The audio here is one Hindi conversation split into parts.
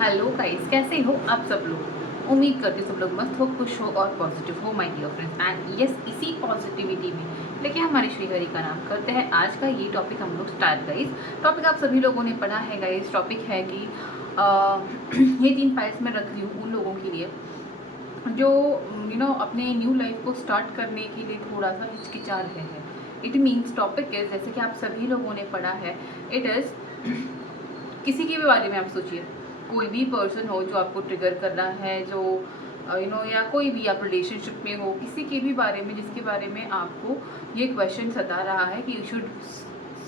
हेलो गाइस, कैसे हो आप सब लोग। उम्मीद करती हूँ सब लोग मस्त हो, खुश हो और पॉजिटिव हो my dear friends. And yes, इसी पॉजिटिविटी में लेके हमारे श्री हरि का नाम करते हैं। आज का ये टॉपिक हम लोग स्टार्ट गाइस। टॉपिक आप सभी लोगों ने पढ़ा है गाइस। टॉपिक है कि ये 3 फाइल्स में रख रही हूँ उन लोगों के लिए जो अपने न्यू लाइफ को स्टार्ट करने के लिए थोड़ा सा हिचकिचा रहे हैं। इट मीन्स टॉपिक इज, जैसे कि आप सभी लोगों ने पढ़ा है, इट इज़ किसी के भी बारे में आप सोचिए। कोई भी पर्सन हो जो आपको ट्रिगर कर रहा है, जो या कोई भी आप रिलेशनशिप में हो, किसी के भी बारे में जिसके बारे में आपको ये क्वेश्चन सता रहा है कि you should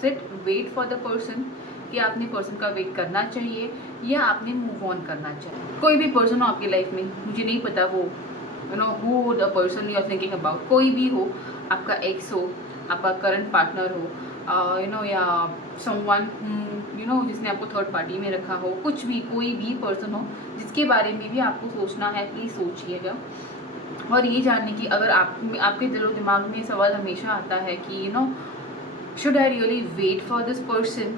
sit wait for the person, कि आपने पर्सन का वेट करना चाहिए या आपने मूव ऑन करना चाहिए। कोई भी पर्सन हो आपकी लाइफ में, मुझे नहीं पता वो who the person you are thinking about, कोई भी हो, आपका एक्स हो, आपका करंट पार्टनर हो, या समवन जिसने आपको थर्ड पार्टी में रखा हो, कुछ भी, कोई भी पर्सन हो जिसके बारे में भी आपको सोचना है, प्लीज़ सोचिएगा। और ये जानने की, अगर आपके दिलो दिमाग में सवाल हमेशा आता है कि should I really wait for this person,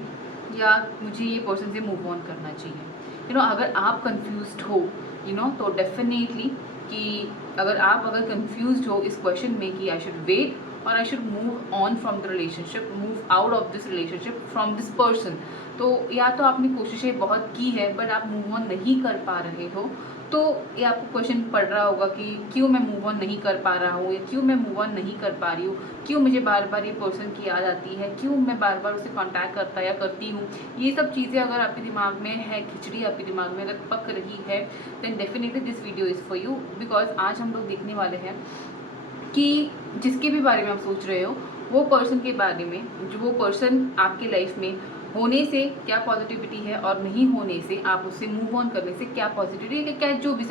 या मुझे ये पर्सन से मूव ऑन करना चाहिए। अगर आप कंफ्यूज्ड हो तो डेफिनेटली, कि अगर कंफ्यूज्ड हो इस क्वेश्चन में कि आई शुड वेट और I should move on from the relationship, move out of this relationship from this person, तो या तो आपने कोशिशें बहुत की है बट आप मूव ऑन नहीं कर पा रहे हो, तो ये आपको क्वेश्चन पड़ रहा होगा कि क्यों मैं मूव ऑन नहीं कर पा रहा हूँ, या क्यों मैं मूव ऑन नहीं कर पा रही हूँ, क्यों मुझे बार बार ये पर्सन की याद आती है, क्यों मैं बार बार उसे कांटेक्ट करता या करती हूँ। ये सब चीज़ें अगर आपके दिमाग में है, खिचड़ी आपके दिमाग में अगर पक रही है, then definitely this video is for you. Because आज हम लोग देखने वाले हैं कि जिसके भी बारे में आप सोच रहे हो, वो पर्सन के बारे में, जो वो पर्सन आपके लाइफ में होने से क्या पॉजिटिविटी है और नहीं होने से, आप उससे मूव ऑन करने से क्या पॉजिटिविटी है, क्या जो भी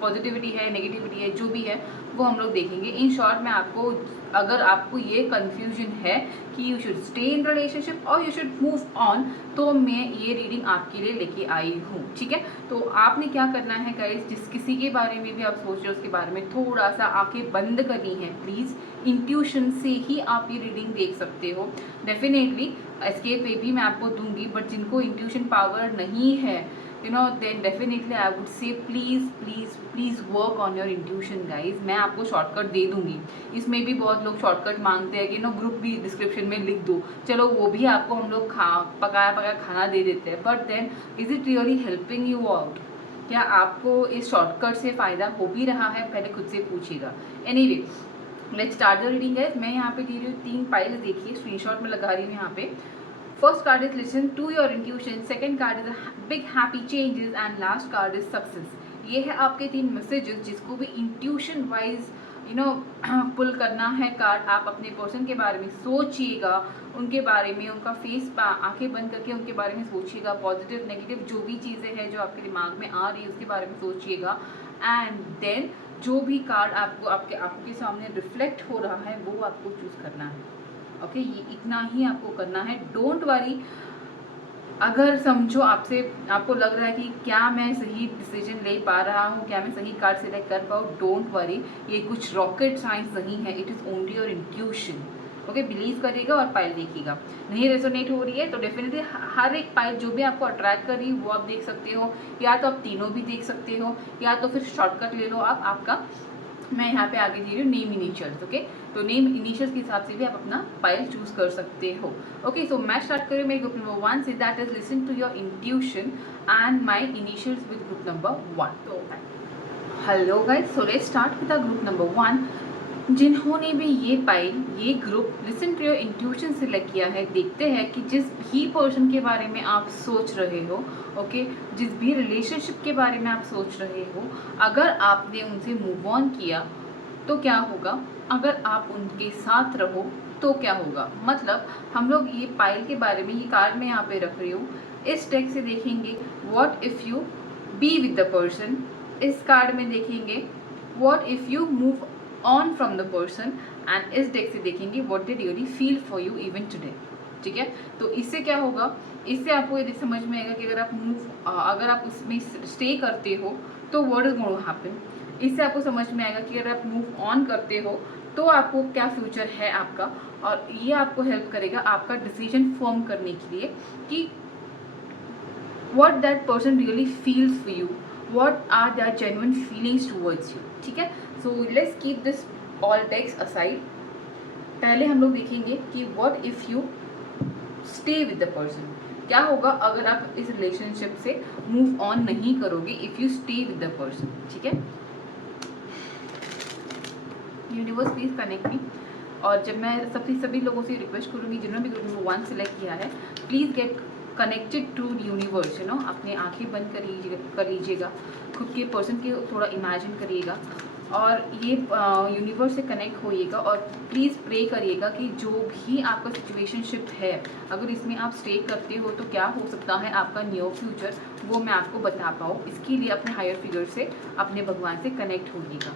पॉजिटिविटी है, नेगेटिविटी है, जो भी है वो हम लोग देखेंगे। इन शॉर्ट में आपको, अगर आपको ये कन्फ्यूजन है कि you should stay in relationship और यू शुड मूव ऑन, तो मैं ये रीडिंग आपके लिए लेके आई हूँ, ठीक है। तो आपने क्या करना है गाइस, जिस किसी के बारे में भी आप सोच रहे हो उसके बारे में थोड़ा सा आंखें बंद करनी है प्लीज़। इंट्यूशन से ही आप ये रीडिंग देख सकते हो। डेफिनेटली एस्केप वे भी मैं आपको दूंगी, बट जिनको इंट्यूशन पावर नहीं है, then definitely I would say please please please work on your intuition guys. मैं आपको शॉर्टकट दे दूंगी। इसमें भी बहुत लोग शॉर्टकट मांगते हैं कि ग्रुप भी डिस्क्रिप्शन में लिख दो, चलो वो भी आपको हम लोग पकाया पकाया खाना दे देते हैं, but then is it really helping you out? क्या आपको इस शॉर्टकट से फ़ायदा हो भी रहा है? पहले खुद से पूछिएगा। Anyway, let's start the reading guys. मैं यहाँ पे दे रही हूँ 3 फाइल्स, देखिए स्क्रीनशॉट में लगा रही हूँ यहाँ पे। First card is listen to your intuition, second card is big happy changes and last card is success. ये है आपके 3 मैसेजेस जिसको भी इंट्यूशन वाइज पुल करना है कार्ड। आप अपने पर्सन के बारे में सोचिएगा, उनके बारे में, उनका फेस आंखें बंद करके उनके बारे में सोचिएगा। पॉजिटिव नेगेटिव जो भी चीज़ें हैं जो आपके दिमाग में आ रही है उसके बारे में सोचिएगा। एंड देन जो भी कार्ड आपको आपके आंखों के सामने रिफ्लेक्ट हो रहा है वो आपको चूज़ करना है। ओके, ये इतना ही आपको करना है। डोंट वरी, अगर समझो आपको लग रहा है कि क्या मैं सही डिसीजन ले पा रहा हूँ, क्या मैं सही कार्ड सिलेक्ट कर पाऊँ, डोंट वरी, ये कुछ रॉकेट साइंस नहीं है, it is only your intuition. Okay, believe करिएगा और पाइल देखिएगा। नहीं रेजोनेट हो रही है तो डेफिनेटली हर एक पाइल जो भी आपको अट्रैक्ट कर रही है वो आप देख सकते हो, या तो आप तीनों भी देख सकते हो, या तो फिर शॉर्टकट ले लो आप आपका। मैं यहाँ पे आगे दे रही हूँ नेम इनिशियल्स। ओके, तो नेम इनिशियल्स के हिसाब से भी आप अपना फाइल चूज कर सकते हो। ओके, सो मैं स्टार्ट करूँ मेरे ग्रुप नंबर 1 से, that is listen to your intuition and my initials with group number 1। तो hello guys, so let's start with the group number 1। जिन्होंने भी ये पाइल, ये group listen to your intuition select किया है, देखते हैं कि जिस भी पर्सन के बारे में आप सोच रहे हो, ओके, जिस भी रिलेशनशिप के बारे में आप सोच रहे हो, अगर आपने उनसे मूव ऑन किया तो क्या होगा, अगर आप उनके साथ रहो तो क्या होगा। मतलब हम लोग ये पाइल के बारे में, ये कार्ड में यहाँ पे रख रही हूँ, इस टेक्स्ट से देखेंगे what if you be with the person. इस कार्ड में देखेंगे what if you move on from the person, and इस डेक से देखेंगे what they really feel for you even today. ठीक है, तो इससे क्या होगा, इससे आपको ये समझ में आएगा कि अगर आप उसमें स्टे करते हो तो what is going to happen. इससे आपको समझ में आएगा कि अगर आप मूव ऑन करते हो तो आपको क्या फ्यूचर है आपका, और ये आपको हेल्प करेगा आपका डिसीजन फॉर्म करने के लिए कि what that person really feels for you, what are their genuine feelings towards you. ठीक है, so let's keep this all text aside. पहले हम लोग देखेंगे कि what if you stay with the person, क्या होगा अगर आप इस रिलेशनशिप से मूव ऑन नहीं करोगे, if you stay with the person. ठीक है, यूनिवर्स प्लीज कनेक्ट मी. और जब मैं सभी लोगों से रिक्वेस्ट करूँगी जिन्होंने भी ग्रुप नंबर 1 सिलेक्ट किया है, please get connected to universe. अपने आंखें बंद कर लीजिएगा, खुद के पर्सन के थोड़ा इमेजिन करिएगा और ये यूनिवर्स से कनेक्ट होइएगा और प्लीज़ प्रे करिएगा कि जो भी आपका सिचुएशनशिप है, अगर इसमें आप स्टे करते हो तो क्या हो सकता है आपका नियर फ्यूचर, वो मैं आपको बता पाऊँ. इसके लिए अपने हायर फिगर से, अपने भगवान से कनेक्ट होइएगा.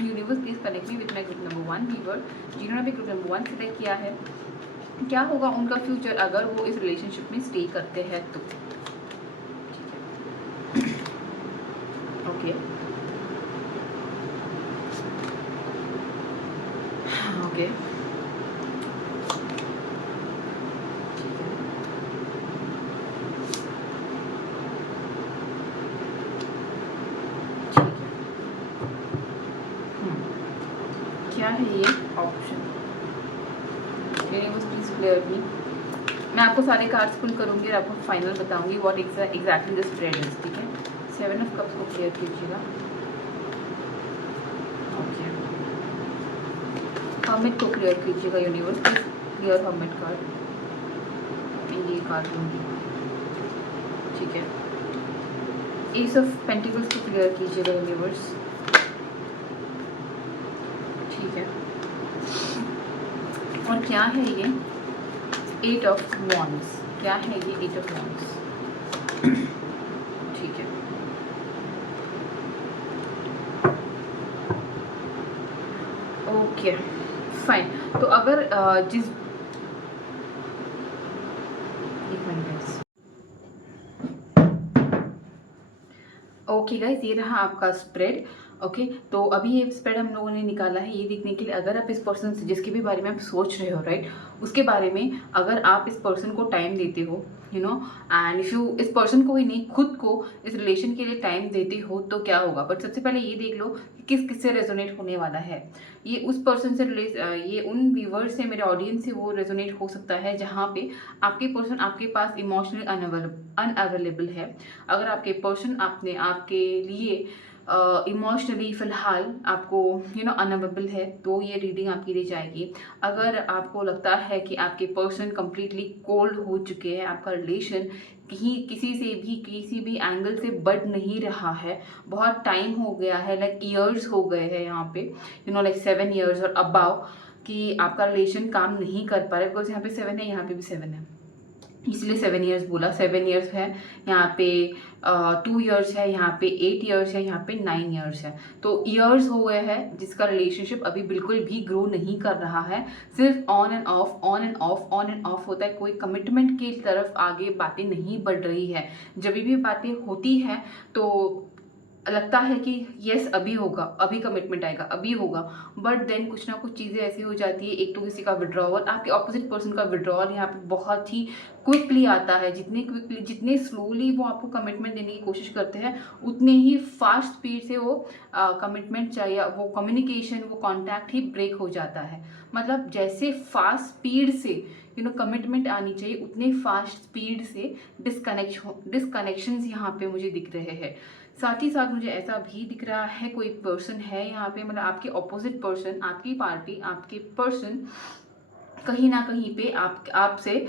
Universe please connect me with my group number 1 viewer, जिन्होंने भी ग्रुप नंबर 1 सिलेक्ट किया है. क्या होगा उनका फ्यूचर अगर वो इस रिलेशनशिप में स्टे करते हैं तो. ओके ओके क्या है ये ऑप्शन. यूनिवर्स प्लीज क्लियर मी. मैं आपको सारे कार्ड्स पुल करूंगी और आपको फाइनल बताऊंगी what exactly the spread is. ठीक है, 7 ऑफ कप्स को क्लियर कीजिएगा. ओके, हर्मिट को क्लियर कीजिएगा. Universe please clear hermit card. मैं ये कार्ड लूँगी. ठीक है, एस ऑफ पेंटिकल्स को क्लियर कीजिएगा यूनिवर्स. ठीक है, और क्या है ये 8 ऑफ वॉन्ड्स. क्या है ये 8 ऑफ वॉन्ड्स. ठीक है, ओके फाइन. तो अगर जिस एक मिनट, ओके गाइस, ये रहा आपका स्प्रेड. ओके तो अभी ये स्प्रेड हम लोगों ने निकाला है ये देखने के लिए अगर आप इस पर्सन से जिसके भी बारे में आप सोच रहे हो राइट, उसके बारे में अगर आप इस पर्सन को टाइम देते हो एंड इफ़ यू इस पर्सन को ही नहीं खुद को इस रिलेशन के लिए टाइम देते हो तो क्या होगा. बट सबसे पहले ये देख लो कि किस किस से रेजोनेट होने वाला है. ये उस पर्सन से ये उन व्यूवर्स से, मेरे ऑडियंस से वो रेजोनेट हो सकता है जहाँ पे आपके पर्सन आपके पास इमोशनली अनअवेलेबल है. अगर आपके पर्सन आपके लिए इमोशनली फ़िलहाल आपको अनअवेलेबल है तो ये रीडिंग आपके लिए जाएगी. अगर आपको लगता है कि आपके पर्सन कम्प्लीटली कोल्ड हो चुके हैं, आपका रिलेशन कहीं किसी भी एंगल से बढ़ नहीं रहा है, बहुत टाइम हो गया है, लाइक ईयर्स हो गए हैं यहाँ पे, लाइक 7 ईयर्स और अबाव, कि आपका रिलेशन काम नहीं कर पा रहा है. बिकॉज यहाँ पे 7 है, यहाँ पे भी 7 है, इसलिए 7 ईयर्स बोला. 7 ईयर्स है, यहाँ पे 2 ईयर्स है, यहाँ पे 8 ईयर्स है, यहाँ पे 9 ईयर्स है. तो ईयर्स हो गए हैं जिसका रिलेशनशिप अभी बिल्कुल भी ग्रो नहीं कर रहा है, सिर्फ on end of on end of on end of होता है. कोई कमिटमेंट की तरफ आगे बातें नहीं बढ़ रही है. जब भी बातें होती है तो लगता है कि यस अभी होगा, अभी कमिटमेंट आएगा, अभी होगा, बट देन कुछ ना कुछ चीज़ें ऐसी हो जाती है. एक तो किसी का विड्रॉवल, आपके ऑपोजिट पर्सन का विड्रॉवल यहाँ पे बहुत ही क्विकली आता है. जितने स्लोली वो आपको कमिटमेंट देने की कोशिश करते हैं उतने ही फास्ट स्पीड से वो कमिटमेंट चाहिए, वो कम्युनिकेशन, वो कॉन्टैक्ट ही ब्रेक हो जाता है. मतलब जैसे फास्ट स्पीड से कमिटमेंट आनी चाहिए उतने फास्ट स्पीड से डिसकनेक्शंस यहाँ पे मुझे दिख रहे हैं. साथ ही साथ मुझे ऐसा भी दिख रहा है कोई पर्सन है यहाँ पे, मतलब आपके ऑपोजिट पर्सन, आपकी पार्टी, आपके पर्सन कहीं ना कहीं पे आपसे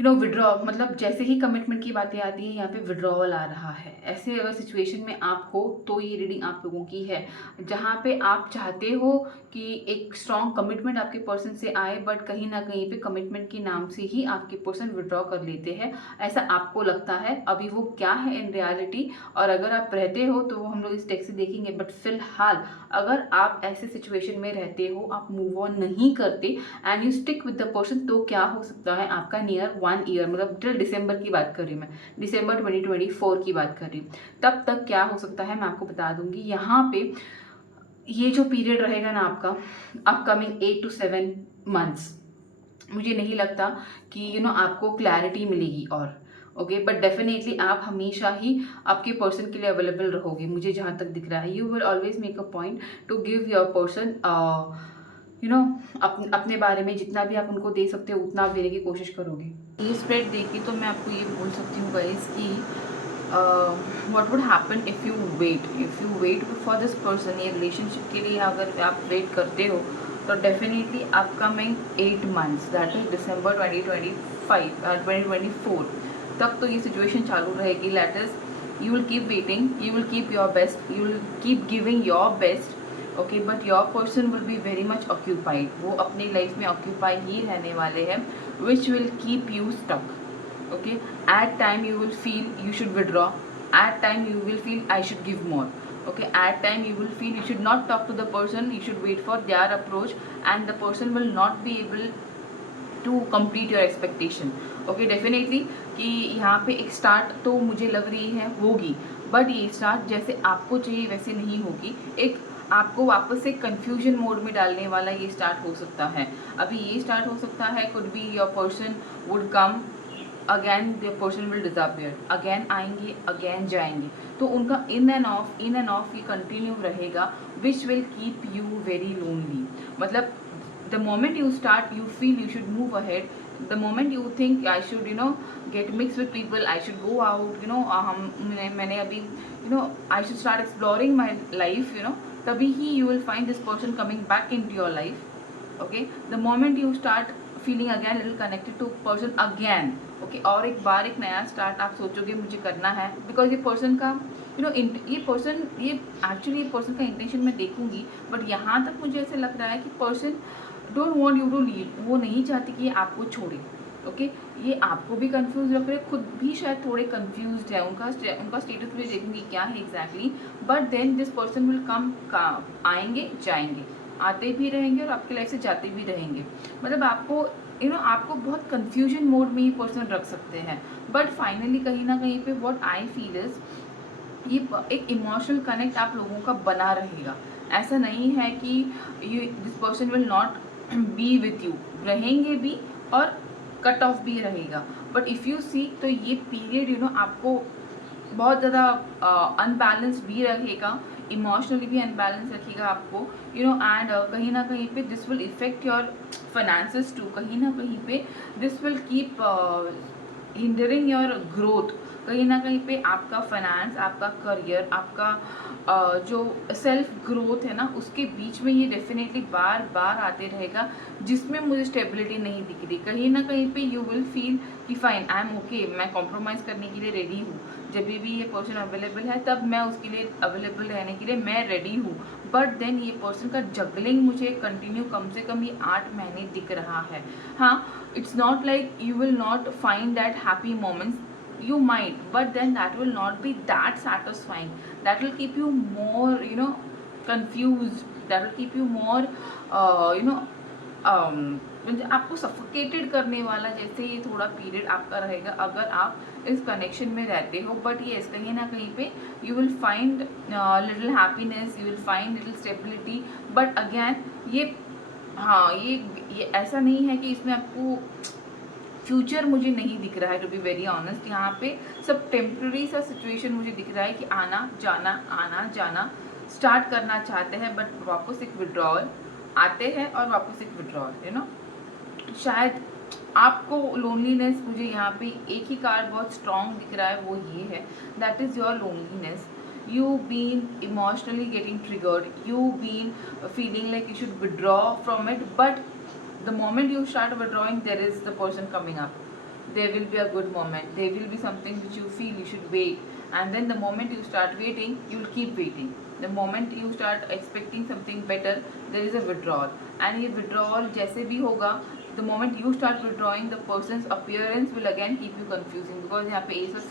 विड्रॉ, मतलब जैसे ही कमिटमेंट की बातें आती हैं यहाँ पे विड्रॉवल आ रहा है. ऐसे अगर सिचुएशन में आप हो तो ये रीडिंग आप लोगों की है, जहाँ पे आप चाहते हो कि एक स्ट्रॉन्ग कमिटमेंट आपके पर्सन से आए, बट कहीं ना कहीं पे कमिटमेंट के नाम से ही आपके पर्सन विड्रॉ कर लेते हैं, ऐसा आपको लगता है. अभी वो क्या है इन रियलिटी, और अगर आप रहते हो तो वो हम लोग इस टेक्स्ट से देखेंगे. बट फिलहाल अगर आप ऐसे सिचुएशन में रहते हो, आप मूव ऑन नहीं करते and you stick with the person, तो क्या हो सकता है आपका नियर 1 ईयर, मतलब टिल दिसंबर की बात कर रही हूँ मैं, दिसंबर 2024 की बात कर रही हूँ, तब तक क्या हो सकता है मैं आपको बता दूंगी. यहाँ पे ये जो पीरियड रहेगा ना आपका अपकमिंग 8 to 7 months, मुझे नहीं लगता कि आपको क्लैरिटी मिलेगी. और ओके, बट डेफिनेटली आप हमेशा ही आपके पर्सन के लिए अवेलेबल रहोगे, मुझे जहाँ तक दिख रहा है। You will always make a point two give your person you know अपने बारे में जितना भी आप उनको दे सकते हो उतना आप देने की कोशिश करोगे। ये स्प्रेड देखी तो मैं आपको ये बोल सकती हूँ गाइस कि what would happen if you wait for this person. ये रिलेशनशिप के लिए अगर आप वेट करते हो तो definitely upcoming 8 months, that is December 2024 तक तो ये सिचुएशन चालू रहेगी। That is you will keep waiting, you will keep your best, you will keep giving your best, okay, but your person will be very much occupied. वो अपनी लाइफ में ऑक्यूपाई ही रहने वाले हैं, which will keep you stuck, okay, at time you will feel you should withdraw, at time you will feel I should give more, okay, at time you will feel you should not talk to the person, you should wait for their approach and the person will not be able to complete your expectation, okay, definitely कि यहाँ पे एक स्टार्ट तो मुझे लग रही है होगी, बट ये स्टार्ट जैसे आपको चाहिए वैसे नहीं होगी। एक आपको वापस से कंफ्यूजन मोड में डालने वाला ये स्टार्ट हो सकता है। अभी ये स्टार्ट हो सकता है, could be your person would come again, the person will disappear, again आएंगे अगैन जाएंगे, तो उनका इन एंड ऑफ ये कंटिन्यू रहेगा, which will keep you very lonely. मतलब the moment you start you feel you should move ahead, the moment you think I should get mix with people, I should go out, मैंने अभी I should start exploring my life, तभी ही you will find this person coming back into your life, okay. The moment you start feeling again little connected to person again, okay, और एक बार एक नया स्टार्ट आप सोचोगे मुझे करना है, बिकॉज ये पर्सन का ये पर्सन का इंटेंशन मैं देखूंगी, बट यहाँ तक मुझे ऐसे लग रहा है कि person don't want you to leave, वो नहीं चाहती कि ये आपको छोड़े, ओके। ये आपको भी कंफ्यूज रख रहे, खुद भी शायद थोड़े कंफ्यूज्ड है, उनका स्टेटस मुझे देखूंगी क्या है exactly, but then this person will come, आएंगे जाएंगे, आते भी रहेंगे और आपकी लाइफ से जाते भी रहेंगे। मतलब आपको आपको बहुत कंफ्यूजन मोड में ये पर्सन रख सकते हैं, बट फाइनली कहीं ना कहीं पे व्हाट आई फील इज ये एक इमोशनल कनेक्ट आप लोगों का बना रहेगा। ऐसा नहीं है कि this person will not B with you, रहेंगे भी और कट ऑफ भी रहेगा, बट इफ़ यू सी तो ये पीरियड आपको बहुत ज़्यादा अनबैलेंस भी रहेगा, इमोशनली भी अनबैलेंस रखेगा आपको, एंड कहीं ना कहीं पे this will affect your finances too, कहीं ना कहीं पे this will keep hindering your growth, कहीं ना कहीं पे आपका फाइनेंस, आपका करियर, आपका जो सेल्फ ग्रोथ है ना, उसके बीच में ये डेफिनेटली बार बार आते रहेगा, जिसमें मुझे स्टेबिलिटी नहीं दिख रही। कहीं ना कहीं पे यू विल फील कि फाइन आई एम ओके, मैं कॉम्प्रोमाइज़ करने के लिए रेडी हूँ, जब भी ये पर्सन अवेलेबल है तब मैं उसके लिए अवेलेबल रहने के लिए मैं रेडी हूँ, बट देन ये पर्सन का जगलिंग मुझे कंटिन्यू कम से कम ये 8 महीने दिख रहा है। हाँ, it's not like you will not find that happy moments, you might, but then that will not be that satisfying, that will keep you more confused, that will keep you more म्हणजे आपको सफोकेटेड करने वाला जैसे ये थोड़ा पीरियड आपका रहेगा अगर आप इस कनेक्शन में रहते हो। बट येस, कहीं ना कहीं पे you will find little happiness, you will find little stability, but again ये ऐसा नहीं है कि इसमें आपको फ्यूचर मुझे नहीं दिख रहा है, टू बी वेरी ऑनेस्ट। यहाँ पे सब टेम्प्रेरी सा सिचुएशन मुझे दिख रहा है कि आना जाना स्टार्ट करना चाहते हैं, बट वापस एक विड्रॉल आते हैं और वापस एक विड्रॉल, शायद आपको लोनलीनेस, मुझे यहाँ पे एक ही कार्ड बहुत स्ट्रॉन्ग दिख रहा है, वो ये है, that is your loneliness. You been emotionally getting triggered, you been feeling like you should withdraw from it, but the moment you start withdrawing, there is the person coming up, there will be a good moment, there will be something which you feel you should wait, and then the moment you start waiting, you will keep waiting, the moment you start expecting something better, there is a withdrawal, and ये withdrawal जैसे भी होगा, the moment you start withdrawing, the person's appearance will again keep you confusing, because यहाँ पे Ace of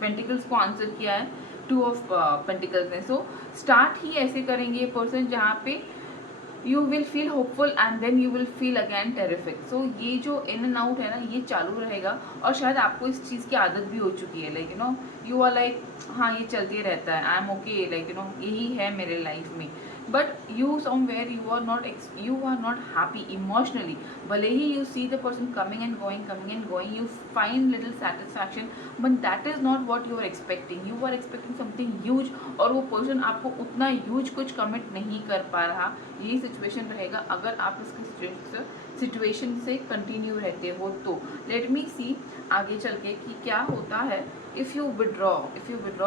Pentacles को आंसर किया है 2 of Pentacles ने। सो स्टार्ट ही ऐसे करेंगे ये पर्सन जहाँ पे you will feel hopeful and then you will feel again terrific. So ये जो इन एंड आउट है ना, ये चालू रहेगा, और शायद आपको इस चीज़ की आदत भी हो चुकी है, लाइक यू आर लाइक हाँ ये चलते रहता है, आई एम ओके, लाइक यही है मेरे लाइफ में, but you somewhere you are not happy emotionally. भले ही you see the person coming and going, you find little satisfaction, but that is not what you are expecting. You are expecting something huge, और वो पर्सन आपको उतना ह्यूज कुछ कमिट नहीं कर पा रहा. यही सिचुएशन रहेगा अगर आप इसके सिचुएशन से कंटिन्यू रहते हो तो. लेट मी सी आगे चल के कि क्या होता है if you withdraw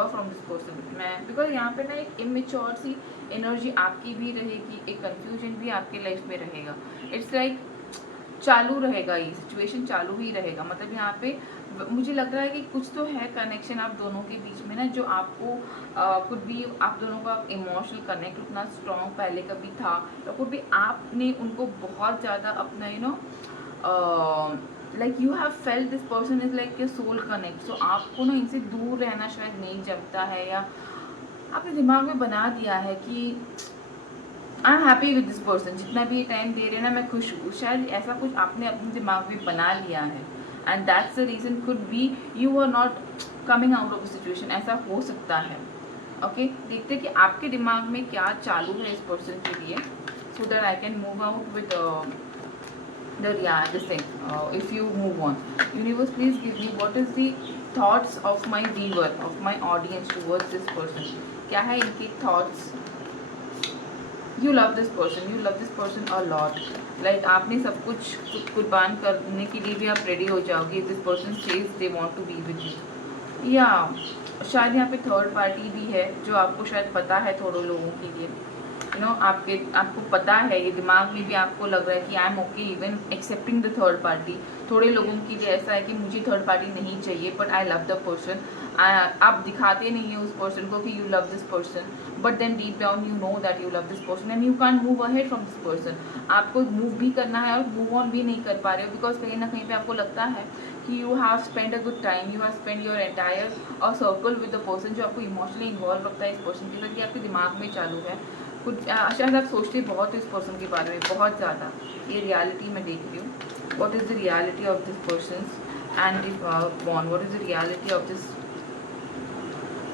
from this person. मैं बिकॉज यहाँ पे ना एक इमेच्योर सी एनर्जी आपकी भी रहेगी, एक कन्फ्यूजन भी आपके लाइफ में रहेगा. इट्स लाइक चालू रहेगा, ये सिचुएशन चालू ही रहेगा. मतलब यहाँ पे मुझे लग रहा है कि कुछ तो है कनेक्शन आप दोनों के बीच में ना, जो आपको कुछ भी आप दोनों का इमोशनल कनेक्ट उतना स्ट्रॉन्ग पहले कभी था, या कुछ भी आपने उनको बहुत ज़्यादा अपना like you have felt this person is like your soul connect. So आपको ना इनसे दूर रहना शायद नहीं जमता है, या आपने दिमाग में बना दिया है कि I am happy with this person, जितना भी टाइम दे रहे हैं ना मैं खुश हूँ. शायद ऐसा कुछ आपने अपने दिमाग में बना लिया है, and that's the reason could be you are not coming out of the situation. ऐसा हो सकता है. ओके देखते हैं कि आपके दिमाग में क्या चालू है इस पर्सन के लिए, so that I can move out with this thing. If you move on, universe please give me what is the thoughts of my viewer, of my audience towards this person. क्या है इनके thoughts? You love this person a lot. Like आपने सब कुछ कुर्बान करने के लिए भी आप रेडी हो जाओगे. This person says they want to be with you. या शायद यहाँ पे थर्ड पार्टी भी है जो आपको शायद पता है थोड़े लोगों के लिए. आपको पता है, ये दिमाग में भी आपको लग रहा है कि आई am okay even accepting the third party. थोड़े लोगों के लिए ऐसा है कि मुझे थर्ड पार्टी नहीं चाहिए, but I love the person. आप दिखाते नहीं है उस पर्सन को कि you love this person, but then deep down you know that you love this person and you can move ahead from this person. आपको मूव भी करना है और मूव ऑन भी नहीं कर पा रहे हो, बिकॉज कहीं ना कहीं पे आपको लगता है कि you have spend a good time, you have spend your entire circle with the person, जो आपको इमोशनली इन्वॉल्व रखता है इस पर्सन के साथ, ये आपके दिमाग में चालू है. कुछ शायद आप सोचते बहुत हो इस पर्सन के बारे में, बहुत ज़्यादा. ये रियलिटी में देख रही हूँ. What is the reality of this person and if bond, what is the reality of this.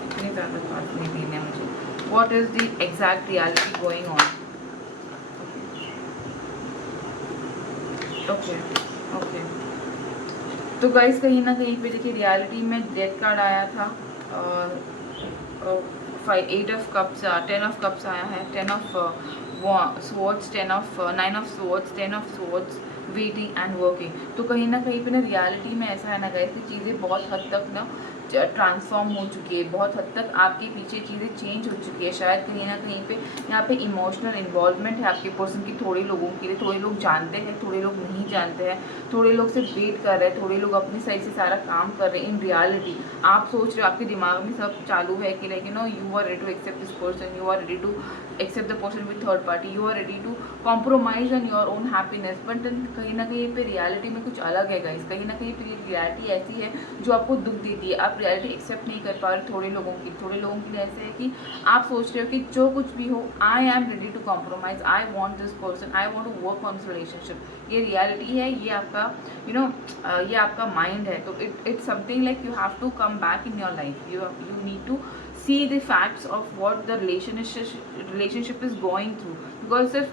इतनी ज़्यादा बात नहीं देनी है मुझे. What is the exact reality going on. Okay तो गाइस कहीं ना कहीं पे देखिए रियलिटी में डेथ कार्ड आया था, और 8 ऑफ कप्स, 10 ऑफ कप्स आया है, 10 of swords, 9 of swords, 10 of swords, waiting and working. तो कहीं ना कहीं पे ना रियलिटी में ऐसा है ना गाइस कि चीज़ें बहुत हद तक ना ट्रांसफॉर्म हो चुकी है, बहुत हद तक आपके पीछे चीज़ें चेंज हो चुकी है. शायद कहीं ना कहीं पे यहाँ पे इमोशनल इन्वॉल्वमेंट है आपके पर्सन की. थोड़े लोगों के लिए, थोड़े लोग जानते हैं, थोड़े लोग नहीं जानते हैं, थोड़े लोग सिर्फ वेट कर रहे हैं, थोड़े लोग अपनी साइड से सारा काम कर रहे हैं. इन रियलिटी आप सोच रहे हो, आपके दिमाग में सब चालू है कि like you are ready to accept this person, you are ready to accept the person with third party, you are ready to compromise on your own happiness. But कहीं ना कहीं पे रियलिटी में कुछ अलग है गाइस. कहीं ना कहीं पे रियलिटी ऐसी है जो आपको दुख देती है. आप रियलिटी एक्सेप्ट नहीं कर पा रहे. थोड़े लोगों के लिए ऐसे है कि आप सोच रहे हो कि जो कुछ भी हो, I am ready to compromise, I want this person, I want to work on this relationship. ये रियलिटी है, ये आपका ये आपका माइंड है. तो it's something like you have to come back in your life. You need to see the facts of what the relationship is going through, because सिर्फ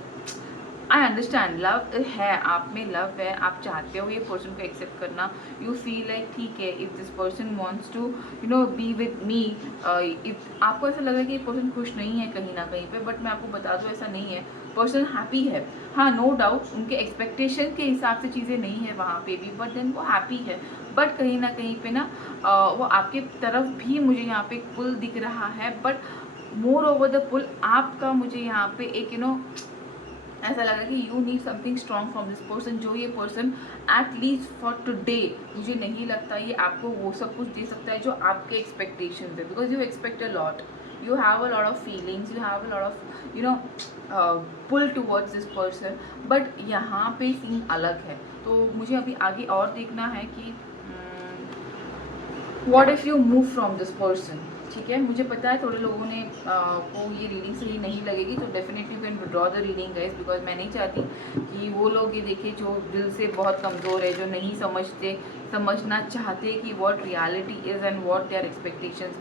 आई अंडरस्टैंड लव है, आप में लव है, आप चाहते हो ये पर्सन को एक्सेप्ट करना. यू फील लाइक ठीक है, if this person wants to be with me. If आपको ऐसा लग रहा है कि ये पर्सन खुश नहीं है कहीं ना कहीं पे, बट मैं आपको बता दूँ ऐसा नहीं है. पर्सन हैप्पी है, हाँ नो डाउट. उनके एक्सपेक्टेशन के हिसाब से चीज़ें नहीं है वहाँ पे भी, बट देन वो हैप्पी है. बट कहीं ना कहीं पे ना वो आपके तरफ भी मुझे यहाँ पे पुल दिख रहा है, बट मोर ओवर द पुल आपका मुझे यहाँ पे एक ऐसा लग रहा है कि you need something strong from this person. जो ये person at least for today मुझे नहीं लगता ये आपको वो सब कुछ दे सकता है जो आपके एक्सपेक्टेशन है, because you expect a lot, you have a lot of feelings, you have a lot of pull towards this person, but यहाँ पे सीन अलग है. तो मुझे अभी आगे और देखना है कि what if you move from this person, ठीक है। मुझे पता है थोड़े लोगों ने को ये रीडिंग सही नहीं लगेगी, तो definitely can withdraw the reading guys, because मैं नहीं चाहती कि वो लोग ये देखें जो दिल से बहुत कमज़ोर है, जो नहीं समझना चाहते कि what reality is and what there expectations,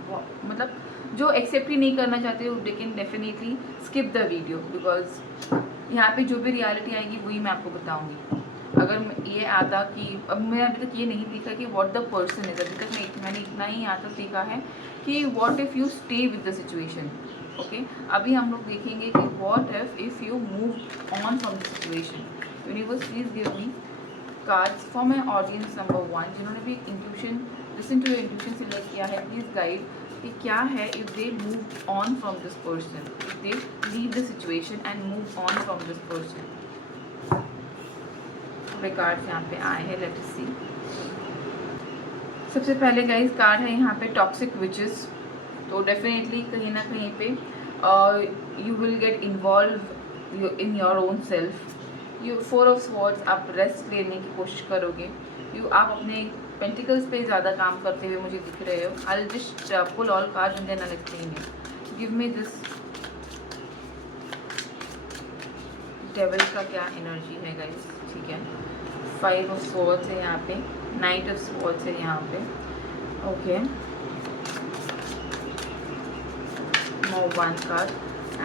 मतलब जो एक्सेप्ट ही नहीं करना चाहते they can definitely skip the video, because यहाँ पे जो भी रियलिटी आएगी वही मैं आपको बताऊँगी। अगर ये आता कि अब मैंने अभी तक ये नहीं देखा कि व्हाट द पर्सन इज, अभी तक मैंने इतना ही यहाँ तक देखा है कि what if you stay with the situation. Okay, अभी हम लोग देखेंगे कि what if you move on from the situation. Universe please give me cards for my audience number 1, जिन्होंने भी intuition listen to intuition select किया है, प्लीज़ गाइड कि क्या है if they move on from this person, if they leave the situation and move on from this person. Cards यहाँ पे आए हैं, लेट अस सी। सबसे पहले गाइस कार्ड है यहाँ पे टॉक्सिक विचेस, तो डेफिनेटली कहीं ना कहीं पे you will get involve in your own self. You 4 of swords, आप रेस्ट लेने की कोशिश करोगे। आप अपने पेंटिकल्स पे ज़्यादा काम करते हुए मुझे दिख रहे हो। I will just pull all cards and then I will explain it. Give me this. Devil का क्या एनर्जी है गाइस, ठीक है। 5 ऑफ स्वॉर्ड्स है यहाँ पे, नाइट ऑफ स्वॉर्ड्स है यहाँ पे। Okay, no 1 card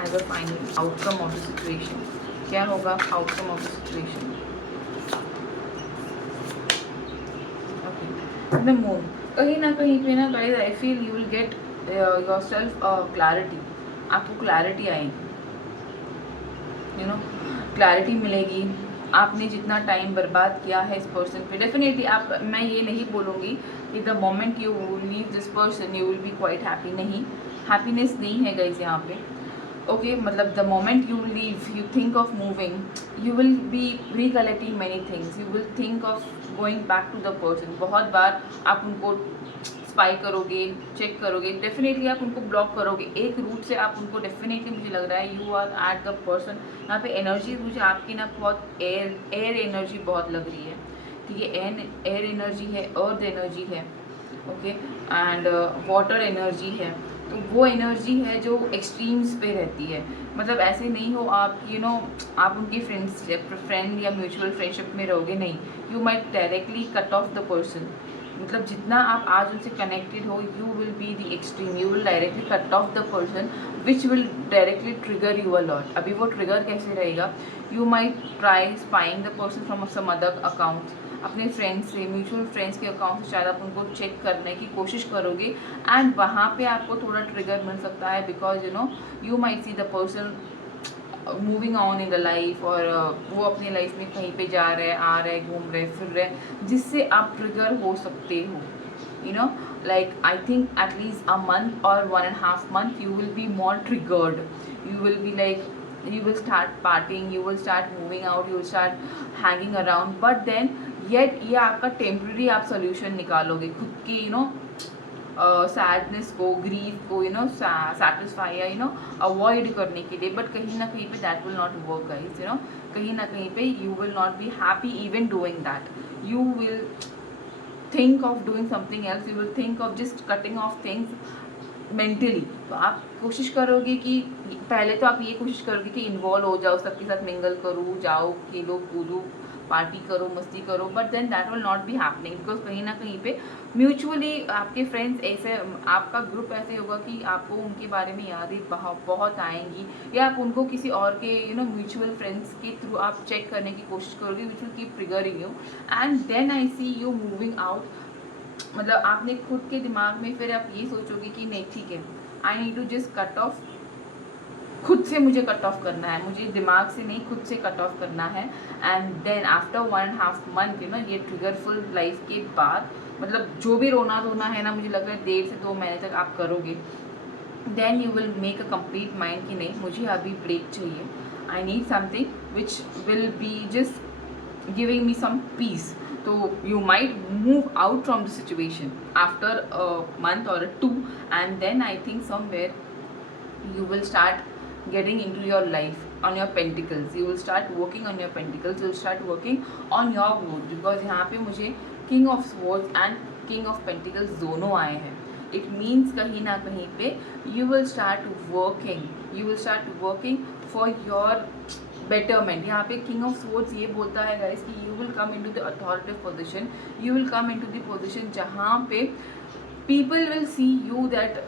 as a final outcome of the situation. क्या होगा outcome of the situation? Okay, the moon. कहीं ना कहीं पे ना guys I feel you will get yourself clarity. आपको क्लैरिटी आएगी, यू नो, क्लैरिटी मिलेगी। आपने जितना टाइम बर्बाद किया है इस पर्सन पे, डेफिनेटली आप, मैं ये नहीं बोलूँगी कि the moment you leave this person you will be quite happy, नहीं, हैप्पीनेस नहीं है गाइस यहाँ पे। ओके, मतलब the moment you leave you think of moving, you will be recollecting many things, you will think of going back to the person. बहुत बार आप उनको स्पाई करोगे, चेक करोगे, डेफिनेटली आप उनको ब्लॉक करोगे एक रूट से। आप उनको डेफिनेटली, मुझे लग रहा है you are at the person. यहाँ पे एनर्जी मुझे आपकी ना बहुत एयर एनर्जी बहुत लग रही है, ठीक है। एयर एनर्जी है, अर्थ एनर्जी है, ओके, एंड वाटर एनर्जी है। तो वो एनर्जी है जो एक्सट्रीम्स पे रहती है। मतलब ऐसे नहीं हो आप आप उनकी फ्रेंड या म्यूचुअल फ्रेंडशिप में रहोगे, नहीं, you might directly cut off the person. मतलब जितना आप आज उनसे कनेक्टेड हो, you will be the extreme, you will directly cut off the person which will directly trigger you a lot. अभी वो ट्रिगर कैसे रहेगा? You might try spying the person from some other account, अपने फ्रेंड्स से, म्यूचुअल फ्रेंड्स के अकाउंट से शायद आप उनको चेक करने की कोशिश करोगे, एंड वहाँ पे आपको थोड़ा ट्रिगर मिल सकता है, because you might see the person moving on in the life, और वो अपनी लाइफ में कहीं पे जा रहे, आ रहे, घूम रहे, फिर रहे, जिससे आप ट्रिगर हो सकते हो। Like I think at least a month or 1.5 month you will be more triggered. You will be like, you will start partying, you will start moving out, you will start hanging around, but then yet ये आपका टेम्प्रेरी आप सोल्यूशन निकालोगे खुद की सैडनेस को, ग्रीफ को सेटिस्फाई या अवॉइड करने के लिए। बट कहीं ना कहीं पे that will not work guys, कहीं ना कहीं पे you will not be happy even doing that. You will think of doing something else, you will think of just cutting of things mentally. तो आप कोशिश करोगे कि पहले तो आप ये कोशिश करोगे कि इन्वॉल्व हो जाओ, सबके साथ मिंगल करो, जाओ, खेलो, कूदो, पार्टी करो, मस्ती करो, but then that will not be happening, because कहीं ना कहीं पे म्यूचुअली आपके फ्रेंड्स ऐसे, आपका ग्रुप ऐसे होगा कि आपको उनके बारे में यादें बहुत आएंगी, या आप उनको किसी और के म्यूचुअल फ्रेंड्स के थ्रू आप चेक करने की कोशिश करोगे, which will keep triggering you, and then I see you moving out. मतलब आपने खुद के दिमाग में फिर आप ये सोचोगे कि नहीं ठीक है, I need to just cut off, खुद से मुझे कट ऑफ करना है, मुझे दिमाग से नहीं, खुद से कट ऑफ करना है। एंड देन आफ्टर 1.5 मंथ ये ट्रिगरफुल लाइफ के बाद, मतलब जो भी रोना धोना है ना, मुझे लग रहा है 1.5 से 2 महीने तक आप करोगे, then you will make a complete mind कि नहीं, मुझे अभी ब्रेक चाहिए, I need something which will be just giving me some peace. तो you might move out from the situation after a month or 2, and then I think somewhere you will start getting into your life on your pentacles, you will start working on your pentacles, you will start working on your growth, because यहाँ पे मुझे king of swords and king of pentacles दोनों आए हैं, इट मीन्स कहीं ना कहीं पे you will start working for your betterment. यहाँ पे किंग ऑफ सोर्ड्स ये बोलता है गाइस कि you will come into the authoritative position, you will come into the position जहाँ पे people will see you that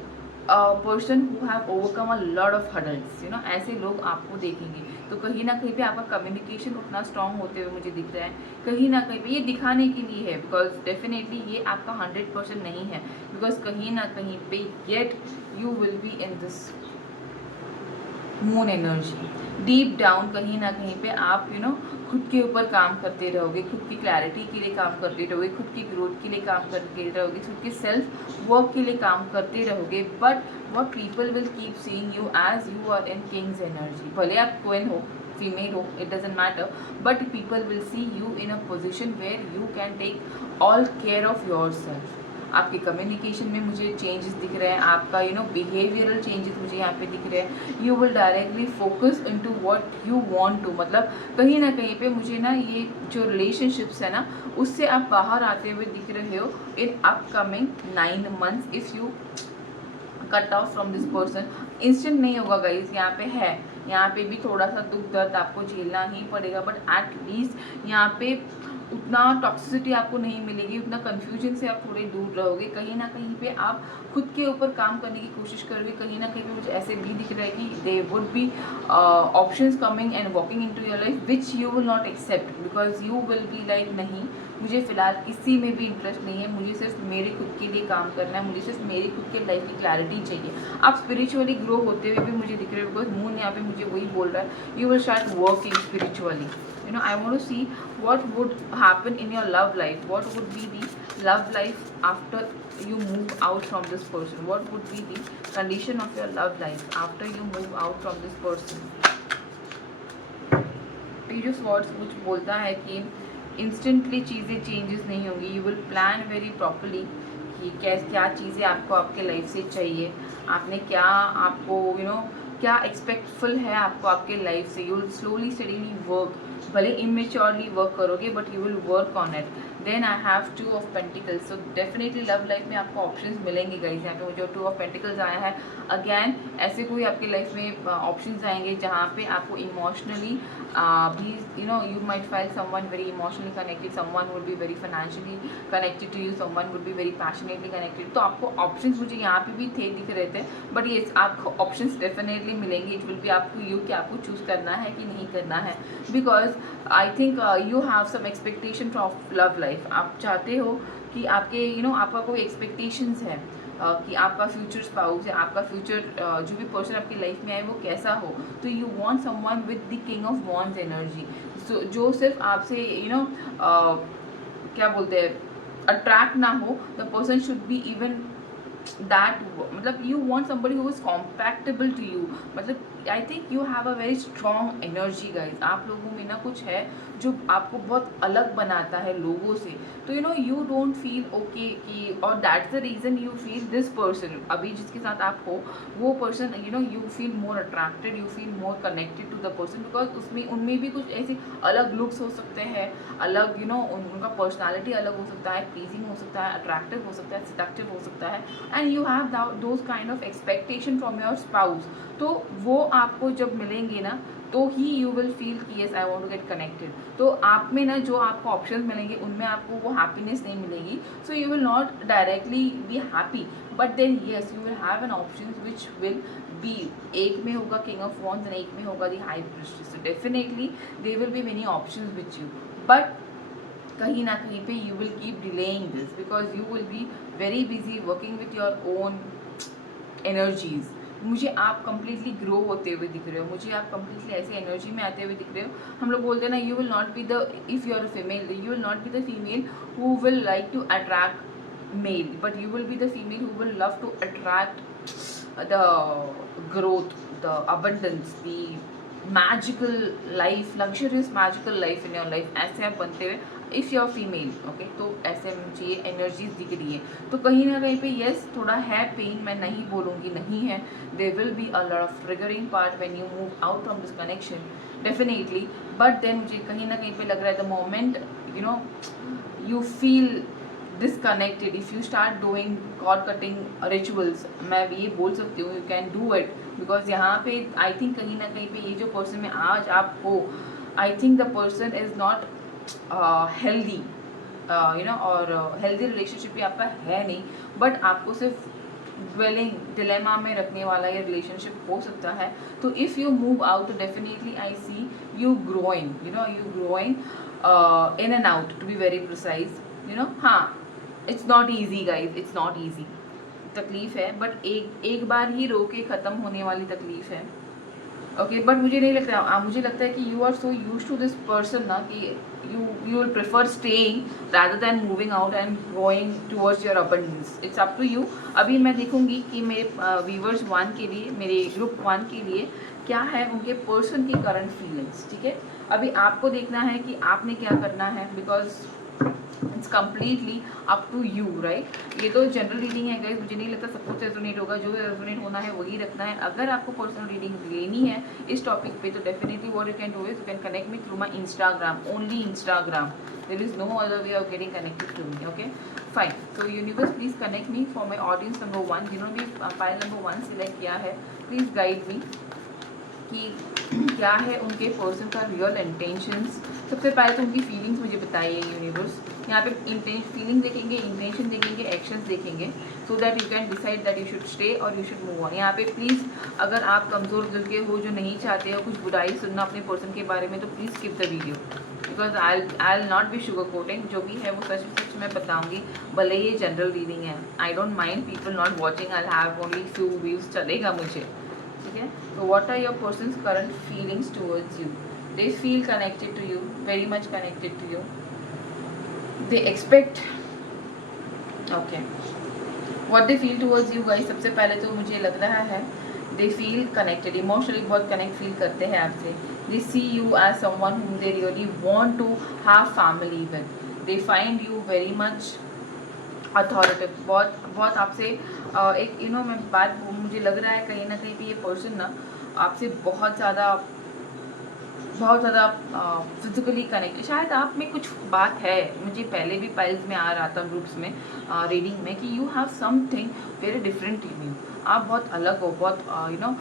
person who have overcome a lot of hurdles, ऐसे लोग आपको देखेंगे। तो कहीं ना कहीं पे आपका कम्युनिकेशन उतना स्ट्रांग होते हुए मुझे दिख रहा है, कहीं ना कहीं पे ये दिखाने के लिए है, बिकॉज डेफिनेटली ये आपका 100% नहीं है, बिकॉज कहीं ना कहीं पे yet you will be in this moon energy. Deep down कहीं ना कहीं पे आप खुद के ऊपर काम करते रहोगे, खुद की क्लैरिटी के लिए काम करते रहोगे, खुद की ग्रोथ के लिए काम करते रहोगे, खुद के सेल्फ वर्क के लिए काम करते रहोगे। But what people will keep seeing you as you are in king's energy. भले आप क्वीन हो, फीमेल हो, it doesn't matter, but people will see you in a position where you can take all care of yourself. आपके कम्युनिकेशन में मुझे चेंजेस दिख रहे हैं, आपका बिहेवियरल चेंजेस मुझे यहाँ पे दिख रहे हैं। You will directly focus into what you want to, मतलब कहीं ना कहीं पे मुझे ये जो रिलेशनशिप्स है उससे आप बाहर आते हुए दिख रहे हो in upcoming 9 months। If you cut off from this person, instant नहीं होगा गाइज, यहाँ पे है, यहाँ पे भी थोड़ा सा दुख दर्द आपको झेलना ही पड़ेगा, बट एट लीस्ट यहाँ पे उतना टॉक्सिसिटी आपको नहीं मिलेगी, उतना कन्फ्यूजन से आप थोड़े दूर रहोगे। कहीं ना कहीं पे आप खुद के ऊपर काम करने की कोशिश करोगे। कहीं ना कहीं पे मुझे ऐसे भी दिख रहा है कि they would be options coming and walking into your life which you will not accept, because you will be like नहीं, मुझे फ़िलहाल किसी में भी इंटरेस्ट नहीं है, मुझे सिर्फ मेरे खुद के लिए काम करना है, मुझे सिर्फ मेरी खुद के लाइफ की क्लैरिटी चाहिए। आप स्पिरिचुअली ग्रो होते हुए भी मुझे दिख रहे हो, बिकॉज मून यहाँ पे मुझे वही बोल रहा है, you will start working spiritually. I want to see what would happen in your love life, what would be the love life after you move out from this person, what would be the condition of your love life after you move out from this person। Page of Swords कुछ बोलता है कि इंस्टेंटली चीज़ें चेंजेस नहीं होंगी, you will plan very properly कि क्या चीज़ें आपको आपके लाइफ से चाहिए, आपने क्या आपको क्या एक्सपेक्टफुल है आपको आपके लाइफ से। You will slowly steadily work, भले इमेच्योरली वर्क करोगे but you will work on it. Then I have 2 of Pentacles, so definitely love life में आपको ऑप्शंस मिलेंगे गाइस। यहाँ पे मुझे 2 of Pentacles आया है। अगैन ऐसे कोई आपके लाइफ में ऑप्शंस आएंगे जहाँ पे आपको इमोशनली भी you might find someone very emotionally connected, someone would be very financially connected to you, someone would be very passionately connected। तो आपको ऑप्शंस मुझे यहाँ पे भी दिख रहे थे, बट ये आपको ऑप्शंस डेफिनेटली मिलेंगे। It will be up to you कि आपको चूज़ करना है कि नहीं करना है, because I think you have some expectation from love life. आप चाहते हो कि आपके आपका कोई एक्सपेक्टेशंस है कि आपका फ्यूचर स्पाउस है, आपका फ्यूचर जो भी पर्सन आपकी लाइफ में आए वो कैसा हो। तो you want someone with the king of wands energy, so जो सिर्फ आपसे क्या बोलते हैं अट्रैक्ट ना हो, the person should be even that, मतलब you want somebody who is compactable to you. मतलब I think you have a very strong energy guys. आप लोगों में कुछ है जो आपको बहुत अलग बनाता है लोगों से। तो यू डोंट फील ओके कि, और that's the reason you feel this person, अभी जिसके साथ आप हो वो person you feel more attracted, you feel more connected to the person, because उनमें भी कुछ ऐसे अलग लुक्स हो सकते हैं, अलग उनका पर्सनैलिटी अलग हो सकता है, प्लीजिंग हो सकता है, अट्रैक्टिव हो सकता है, सेडक्टिव हो सकता है, and you have those kind of expectation from your spouse. तो वो आपको जब मिलेंगे ना तो ही यू विल फील कि yes I want to get connected. तो आप में जो आपको ऑप्शंस मिलेंगे उनमें आपको वो हैप्पीनेस नहीं मिलेगी, so you will not directly be happy, but then yes you will have an option which will be, एक में होगा किंग ऑफ वॉन्ड्स एंड एक में होगा the high priestess. So definitely there will be many options with you, but कहीं ना कहीं पे you will keep delaying this because you will be very busy working with your own energies. मुझे आप कंप्लीटली ग्रो होते हुए दिख रहे हो, मुझे आप कंप्लीटली ऐसी एनर्जी में आते हुए दिख रहे हो। हम लोग बोलते हैं ना, you will not be the, if you are a female you will not be the female who will like to attract male, but you will be the female who will love to attract the growth, the abundance, the magical life, luxurious magical life in your life. ऐसे आप बनते हुए if you are female, okay, तो ऐसे मुझे ये एनर्जीज दिख रही है। तो कहीं ना कहीं पे येस थोड़ा है पेन, मैं नहीं बोलूँगी नहीं है, there will be a lot of triggering part when you move out from this connection definitely, but then मुझे कहीं ना कहीं पे लग रहा है the moment you feel disconnected, if you start doing cord cutting rituals, मैं ये बोल सकती हूँ you can do it, because यहाँ पे आई थिंक कहीं ना कहीं पे ये जो पर्सन में आज आप हो, I think the person is not healthy, you know, और हेल्दी रिलेशनशिप भी आपका है नहीं, बट आपको सिर्फ ड्वेलिंग डिलेमा में रखने वाला ये रिलेशनशिप हो सकता है. तो if you move out, definitely I see you growing, you know, you growing in and out, to be very precise, you know. हाँ, it's not easy guys, it's not easy, तकलीफ़ है, बट एक बार ही रो के ख़त्म होने वाली तकलीफ़ है. ओके, बट मुझे नहीं लगता, मुझे लगता है कि you are so used to this person ना, कि you will prefer staying rather than moving out and going towards your abundance. It's up to you. अभी मैं देखूंगी कि मेरे व्यूवर्स 1 के लिए, मेरे ग्रुप 1 के लिए क्या है उनके पर्सन की करंट फीलिंग्स. ठीक है, अभी आपको देखना है कि आपने क्या करना है, because it's completely up to you, right. ये तो जनरल रीडिंग है गाइस, मुझे नहीं लगता सब कुछ रेजोनेट होगा. जो रेजोनेट होना है वही रखना है. अगर आपको पर्सनल रीडिंग लेनी है इस टॉपिक पे, तो definitely what you can do is you can connect me through my Instagram, only Instagram. There is no other way of getting connected to me. Okay, fine. तो universe please connect me for my audience number 1, जिन्होंने भी फाइल नंबर 1 सिलेक्ट किया है. प्लीज़ गाइड मी कि क्या है उनके पर्सन का रियल इंटेंशंस. सबसे पहले तो उनकी फीलिंग्स मुझे बताइए यूनिवर्स. यहाँ पे फीलिंग देखेंगे, इंटेंशन देखेंगे, एक्शंस देखेंगे, सो that you can decide that you should stay और यू शुड मूव ऑन. यहाँ पे प्लीज़, अगर आप कमज़ोर दिल के हो, जो नहीं चाहते हो कुछ बुराई सुनना अपने पर्सन के बारे में, तो please skip the video, because I will not be sugar coating. जो भी है वो सच मैं बताऊँगी, भले ये जनरल रीडिंग है. I don't mind people not watching, I have only few views, चलेगा मुझे. ठीक है, तो what are your person's current feelings towards you. They feel connected to you, very much connected to you. They expect, okay, what they feel towards you guys. सबसे पहले तो मुझे लग रहा है दे फील कनेक्टेड, इमोशनली बहुत कनेक्ट फील करते हैं आपसे. They see you as someone whom they really want to have family with. they find you very much authoritative, बहुत आपसे एक यू नो, मैं बात, मुझे लग रहा है कहीं ना कहीं पे ये पर्सन ना आपसे बहुत ज़्यादा फिजिकली कनेक्ट. शायद आप में कुछ बात है, मुझे पहले भी पाइल्स में आ रहा था ग्रुप्स में रीडिंग में, कि you have something very different in you. आप बहुत अलग हो, बहुत यू नो,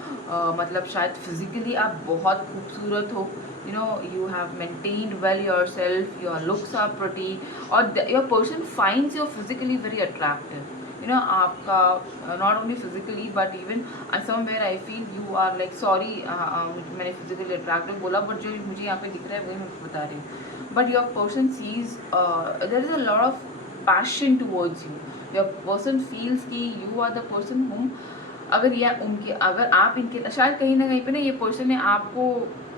मतलब शायद फिजिकली आप बहुत खूबसूरत हो. you know, you have maintained well yourself, your looks are pretty, or your person finds you physically very attractive. you know, आपका not only physically but even somewhere I feel you are like, sorry मैंने physically attractive बोला, but जो मुझे यहाँ पे दिख रहा है वही मैं बता रही हूँ. but your person sees there is a lot of passion towards you. your person feels कि you are the person whom, अगर आप इनके, शायद कहीं ना कहीं पे ना ये पर्सन ने आपको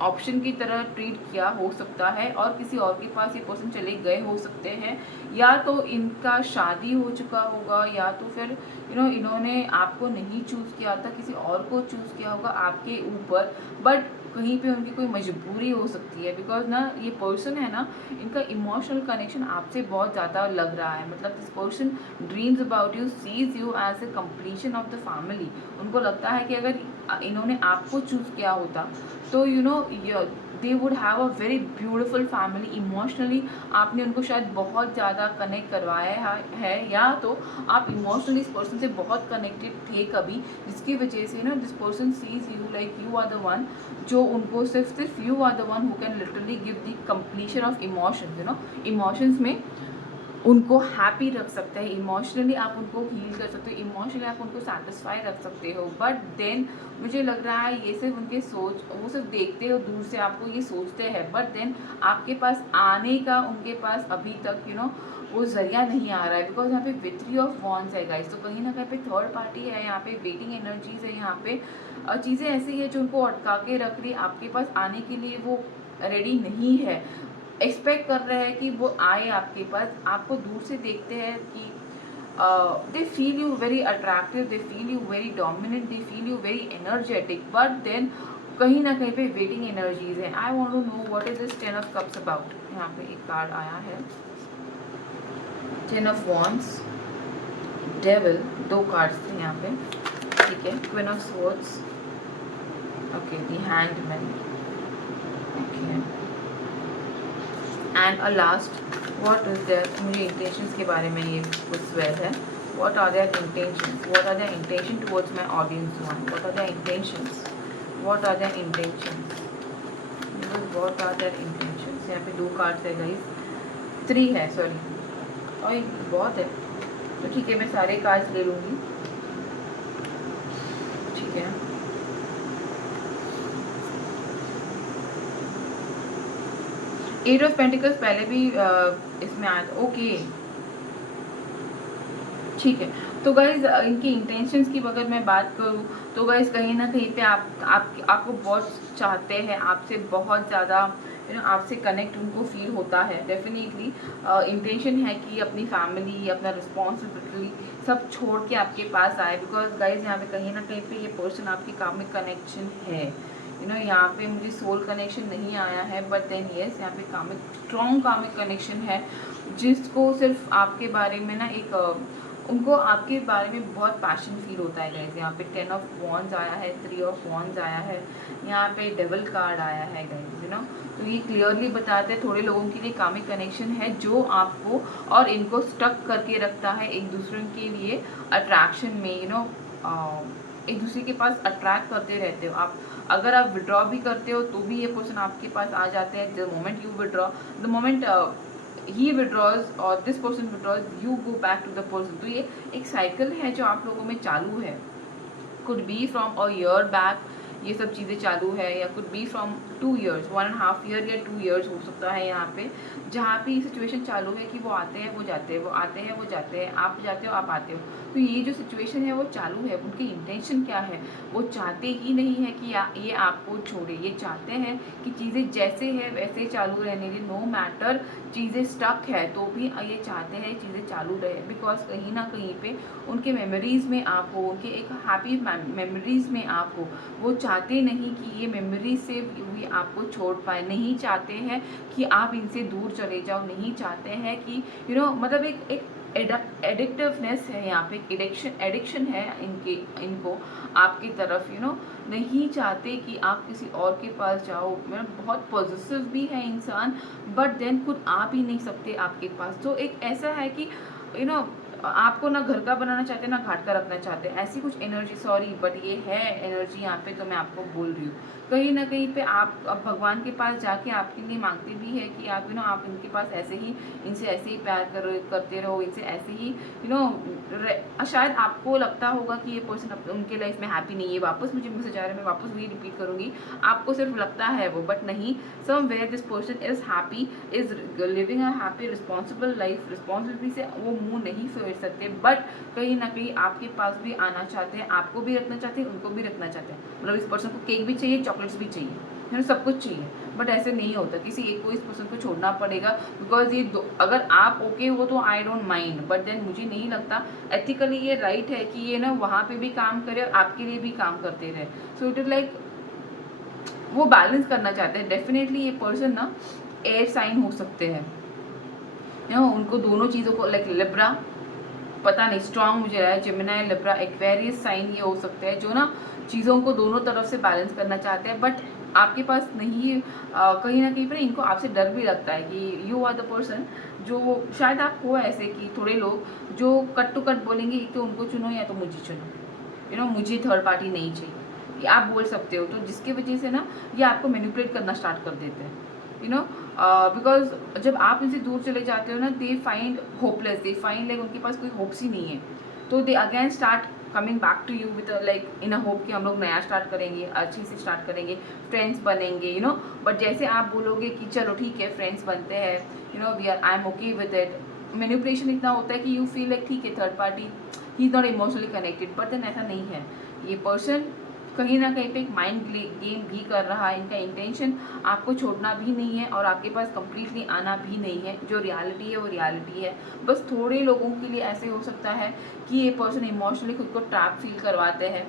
ऑप्शन की तरह ट्रीट किया हो सकता है, और किसी और के पास ये पर्सन चले गए हो सकते हैं, या तो इनका शादी हो चुका होगा, या तो फिर यू नो इन्होंने आपको नहीं चूज़ किया था, किसी और को चूज़ किया होगा आपके ऊपर. बट कहीं पे उनकी कोई मजबूरी हो सकती है, बिकॉज ना ये पर्सन है ना, इनका इमोशनल कनेक्शन आपसे बहुत ज़्यादा लग रहा है. मतलब this person dreams about you, sees you as a completion of the family. उनको लगता है कि अगर इन्होंने आपको चूज़ किया होता तो you know they would have a very beautiful family. Emotionally आपने उनको शायद बहुत ज़्यादा कनेक्ट करवाया है, या तो आप इमोशनली इस पर्सन से बहुत कनेक्टेड थे कभी, जिसकी वजह से ना this person sees you like you are the one, जो उनको सिर्फ you are the one who can literally give the completion of emotions. You know, emotions में उनको हैप्पी रख सकते हैं, इमोशनली आप उनको हील कर सकते हो, इमोशनली आप उनको सेटिस्फाई रख सकते हो. बट देन मुझे लग रहा है ये सिर्फ उनके सोच, वो सिर्फ देखते हो दूर से, आपको ये सोचते हैं, बट देन आपके पास आने का उनके पास अभी तक यू नो वो जरिया नहीं आ रहा है, बिकॉज यहाँ पे विथरी ऑफ वॉन्ट्स है गाइस. तो कहीं ना कहीं पे थर्ड पार्टी है, यहाँ पे वेटिंग एनर्जीज है, यहाँ पे चीज़ें ऐसी है जो उनको अटका के रख रही, आपके पास आने के लिए वो रेडी नहीं है. एक्सपेक्ट कर रहे हैं कि वो आए आपके पास, आपको दूर से देखते हैं कि they feel you very attractive, they feel you very dominant, they feel you very energetic, but then कहीं ना कहीं पे वेटिंग एनर्जीज है. I want to know what is this 10 of cups about. यहाँ पे एक कार्ड आया है 10 ऑफ वॉन्ड्स, डेविल, 2 कार्ड्स थे यहाँ पे. ठीक है, queen of swords, okay, the hangman, okay, and a last, what is there, मुझे इंटेंशंस के बारे में ये कुछ स्वेल है. What are their intentions, what are their intention towards my audience one, what are their intentions, what are their intentions, what are their intentions. यहाँ पे 2 कार्ड्स है गाइस, 3 है सॉरी, और बहुत है तो ठीक है मैं सारे कार्ड्स ले लूँगी, ठीक है. एट ऑफ पेंटिकल्स पहले भी इसमें आया था. ओके ठीक है. तो गाइज इनकी इंटेंशंस की अगर मैं बात करूँ तो गाइज कहीं ना कहीं पे आपको बहुत चाहते हैं, आपसे बहुत ज़्यादा आपसे कनेक्ट उनको फील होता है. डेफिनेटली इंटेंशन है कि अपनी फैमिली, अपना रिस्पॉन्सिबिलिटी सब छोड़ के आपके पास आए. बिकॉज गाइज यहाँ पे कहीं ना कहीं पे ये पर्सन आपकी कामिक कनेक्शन है. यहाँ पे मुझे सोल कनेक्शन नहीं आया है, बट देन येस यहाँ पे कामिक, स्ट्रॉन्ग कामिक कनेक्शन है, जिसको सिर्फ आपके बारे में ना एक उनको आपके बारे में बहुत पैशन फील होता है गाइज. यहाँ पे 10 ऑफ वॉन्ड्स आया है, 3 ऑफ वॉन्ड्स आया है, यहाँ पे डेविल कार्ड आया है गाइज. तो ये क्लियरली बताते हैं थोड़े लोगों के लिए कामिक कनेक्शन है जो आपको और इनको स्टक करके रखता है एक दूसरे के लिए अट्रैक्शन में. एक दूसरे के पास अट्रैक्ट करते रहते हो आप. अगर आप विड्रॉ भी करते हो तो भी ये पर्सन आपके पास आ जाते हैं. The moment you withdraw, the moment he withdraws और this person withdraws, you go back to the person. तो ये एक साइकिल है जो आप लोगों में चालू है. Could B from a year back ये सब चीज़ें चालू है, या could be from 2 years, 1.5 year या 2 years हो सकता है यहाँ पे, जहाँ पे ये सिचुएशन चालू है कि वो आते हैं वो जाते हैं, वो आते हैं वो जाते हैं, आप जाते हो आप आते हो. तो ये जो सिचुएशन है वो चालू है. उनकी इंटेंशन क्या है, वो चाहते ही नहीं है कि ये आपको छोड़े. ये चाहते हैं कि चीज़ें जैसे है वैसे चालू रहने की. नो मैटर चीज़ें स्टक है तो भी ये चाहते हैं चीज़ें चालू रहे. बिकॉज कहीं ना कहीं पे उनके मेमोरीज़ में आप हो, उनके एक हैप्पी मेमोरीज़ में आप हो. वो चाहते नहीं कि ये मेमोरी से भी आपको छोड़ पाए, नहीं चाहते हैं कि आप इनसे दूर चले जाओ, नहीं चाहते हैं कि मतलब एक एडिक्टिवनेस है यहाँ पे, एडिक्शन है इनको आपकी तरफ. नहीं चाहते कि आप किसी और के पास जाओ. बहुत पॉजिटिव भी है इंसान, बट देन खुद आप ही नहीं सकते आपके पास. तो एक ऐसा है कि आपको ना घर का बनाना चाहते ना घाट का रखना चाहते, ऐसी कुछ एनर्जी. सॉरी बट ये है एनर्जी यहाँ पे, तो मैं आपको बोल रही हूँ. कहीं ना कहीं पे आप अब भगवान के पास जाके आपके लिए मांगते भी है कि आप आप इनके पास ऐसे ही, इनसे ऐसे ही प्यार करते रहो, इनसे ऐसे ही शायद आपको लगता होगा कि ये पर्सन उनके लाइफ में हैप्पी नहीं है. वापस मुझे मैसेज आ रहा है, मैं वापस वही रिपीट करूँगी. आपको सिर्फ लगता है वो, बट नहीं. Somewhere this person is happy, is living a happy responsible life. Responsibility से वो मुँह नहीं फेर सकते, बट कहीं ना कहीं आपके पास भी आना चाहते हैं, आपको भी रखना चाहते हैं, उनको भी रखना चाहते हैं. मतलब इस पर्सन को केक भी चाहिए, चॉकलेट्स भी चाहिए, सब कुछ चाहिए. बट ऐसे नहीं होता, किसी एक को इस पर्सन को छोड़ना पड़ेगा. बिकॉज ये अगर आप ओके हो तो I don't mind, but then मुझे नहीं लगता एथिकली ये राइट है कि ये वहाँ पे भी काम करे और आपके लिए भी काम करते रहे. सो इट इज़ लाइक वो बैलेंस करना चाहते हैं. डेफिनेटली ये पर्सन एयर साइन हो सकते हैं. उनको दोनों चीज़ों को लाइक लिब्रा, पता नहीं स्ट्रांग मुझे रहा है, जेमिनी, लिब्रा, एक्वेरियस साइन ये हो सकते हैं जो चीज़ों को दोनों तरफ से बैलेंस करना चाहते हैं. बट आपके पास नहीं कहीं ना कहीं पर इनको आपसे डर भी लगता है कि यू आर द पर्सन जो शायद आप हो ऐसे कि थोड़े लोग जो कट टू कट बोलेंगे तो उनको चुनो या तो मुझे चुनो. मुझे थर्ड पार्टी नहीं चाहिए, ये आप बोल सकते हो. तो जिसकी वजह से ये आपको मैनिपुलेट करना स्टार्ट कर देते हैं. बिकॉज जब आप इनसे दूर चले जाते हो they find hopeless, they find like उनके पास कोई होप्स ही नहीं है. तो they again start coming back to you with like in a hope कि हम लोग नया स्टार्ट करेंगे, अच्छे से स्टार्ट करेंगे, फ्रेंड्स बनेंगे. बट जैसे आप बोलोगे कि चलो ठीक है फ्रेंड्स बनते हैं, we are I am okay with it, manipulation इतना होता है कि यू फील लाइक ठीक है third party, he is not emotionally connected. But then ऐसा नहीं है. ये पर्सन कहीं ना कहीं पे एक माइंड गेम भी कर रहा है. इनका इंटेंशन आपको छोड़ना भी नहीं है और आपके पास कंप्लीटली आना भी नहीं है. जो रियलिटी है वो रियलिटी है. बस थोड़े लोगों के लिए ऐसे हो सकता है कि ये पर्सन इमोशनली खुद को ट्रैप फील करवाते हैं.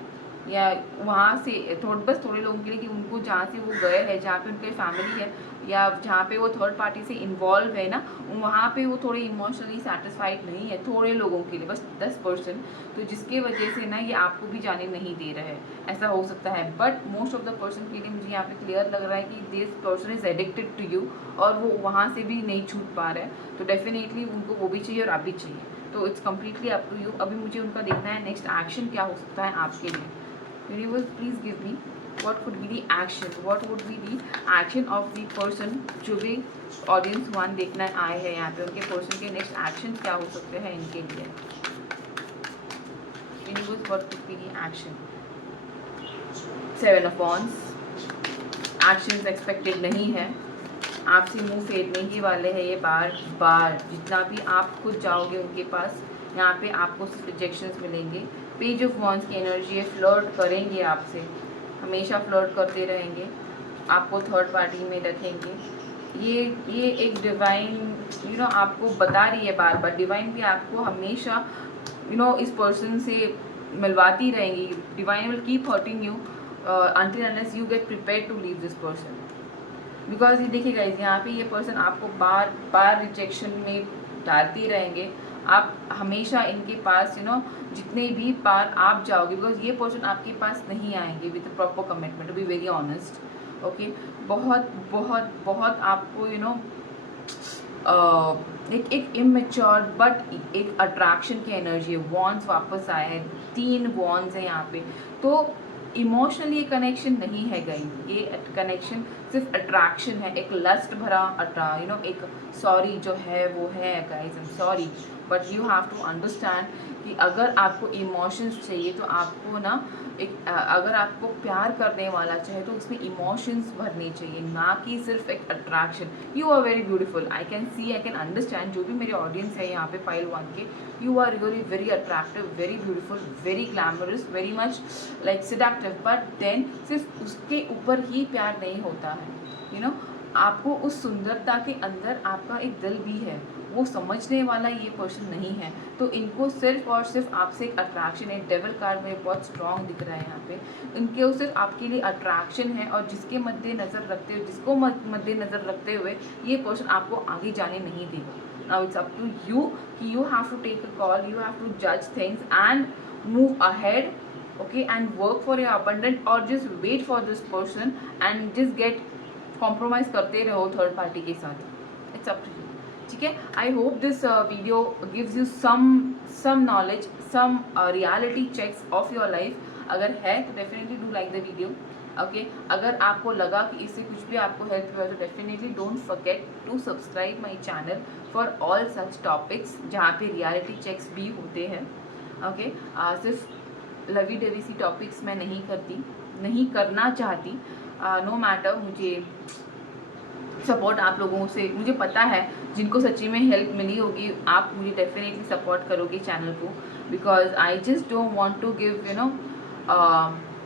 या वहाँ से थोड़े लोगों के लिए कि उनको जहाँ से वो गए हैं, जहाँ पे उनकी फैमिली है या जहाँ पे वो थर्ड पार्टी से इन्वॉल्व है ना, वहाँ पे वो थोड़े इमोशनली सेटिस्फाइड नहीं है, थोड़े लोगों के लिए, बस 10%। तो जिसके वजह से ना ये आपको भी जाने नहीं दे रहा है, ऐसा हो सकता है। But most of the person के लिए मुझे यहाँ पे क्लियर लग रहा है कि this person is addicted to you, और वो वहाँ से भी नहीं छूट पा रहा है। तो डेफिनेटली उनको वो भी चाहिए और आप भी चाहिए, तो it's completely up to you. अभी मुझे उनका देखना है नेक्स्ट एक्शन क्या हो सकता है आपके लिए। Universe please give me what would be the action, what would be the action of the person। जो भी ऑडियंस 1 देखना आए हैं यहाँ पे, उनके पर्सन के नेक्स्ट एक्शन क्या हो सकते हैं इनके लिए। Universe what would be the action। 7 of Wands, actions expected नहीं है, आपसे मुंह फेरने ही वाले हैं ये बार बार। जितना भी आप खुद जाओगे उनके पास, यहाँ पे आपको सिर्फ रिजेक्शंस मिलेंगे। पेज ऑफ वॉन्ड्स की एनर्जी है, फ्लर्ट करेंगे आपसे, हमेशा फ्लर्ट करते रहेंगे, आपको थर्ड पार्टी में रखेंगे। ये एक डिवाइन आपको बता रही है बार बार, डिवाइन भी आपको हमेशा इस पर्सन से मिलवाती रहेंगी। Divine will keep hurting you until unless you get prepared to leave this person। Because ये देखिए गाइस, यहाँ पे ये पर्सन आपको बार बार रिजेक्शन में डालती रहेंगे। आप हमेशा इनके पास जितने भी बार आप जाओगे, बिकॉज ये पर्सन आपके पास नहीं आएंगे with proper commitment, to be very honest. Okay, बहुत बहुत बहुत आपको एक इमेच्योर बट एक अट्रैक्शन की एनर्जी है। वॉन्ड्स वापस आए हैं, 3 वॉन्ड्स है यहाँ पे। तो इमोशनली ये कनेक्शन नहीं है गई, ये कनेक्शन सिर्फ अट्रैक्शन है, एक लस्ट भरा एक सॉरी जो है वो है guys, I am sorry, but you have to understand कि अगर आपको इमोशंस चाहिए तो आपको अगर आपको प्यार करने वाला चाहे तो उसमें इमोशंस भरने चाहिए, ना कि सिर्फ एक attraction. You are very beautiful, I can see, I can understand, जो भी मेरे ऑडियंस है यहाँ पे पाइल 1 के, you are really very attractive, very beautiful, very glamorous, very much like seductive. But then सिर्फ उसके ऊपर ही प्यार नहीं होता है, आपको उस सुंदरता के अंदर आपका एक दिल भी है, वो समझने वाला ये पर्सन नहीं है। तो इनको सिर्फ और सिर्फ आपसे एक अट्रैक्शन है। डेविल कार्ड में बहुत स्ट्रॉन्ग दिख रहा है यहाँ पे, इनके सिर्फ आपके लिए अट्रैक्शन है, और जिसको मद्देनज़र रखते हुए ये पर्सन आपको आगे जाने नहीं देगा। Now it's up to you कि you have to take a call, you have to जज things and move ahead, okay, and work for your abundant, और just wait for this person and just get compromise करते रहो थर्ड पार्टी के साथ। इट्स अप टू यू, ठीक है। I hope this video gives you some knowledge, some reality checks of your life. अगर है तो definitely do like the video, okay. अगर आपको लगा कि इससे कुछ भी आपको हेल्प हुआ तो definitely don't forget to subscribe my channel for all such topics जहाँ पे रियलिटी चेक्स भी होते हैं, ओके। सिर्फ लवी डेवी सी टॉपिक्स मैं नहीं करना चाहती। नो मैटर, मुझे सपोर्ट आप लोगों से मुझे पता है, जिनको सच्ची में हेल्प मिली होगी आप मुझे डेफिनेटली सपोर्ट करोगे चैनल को, because I just don't want to give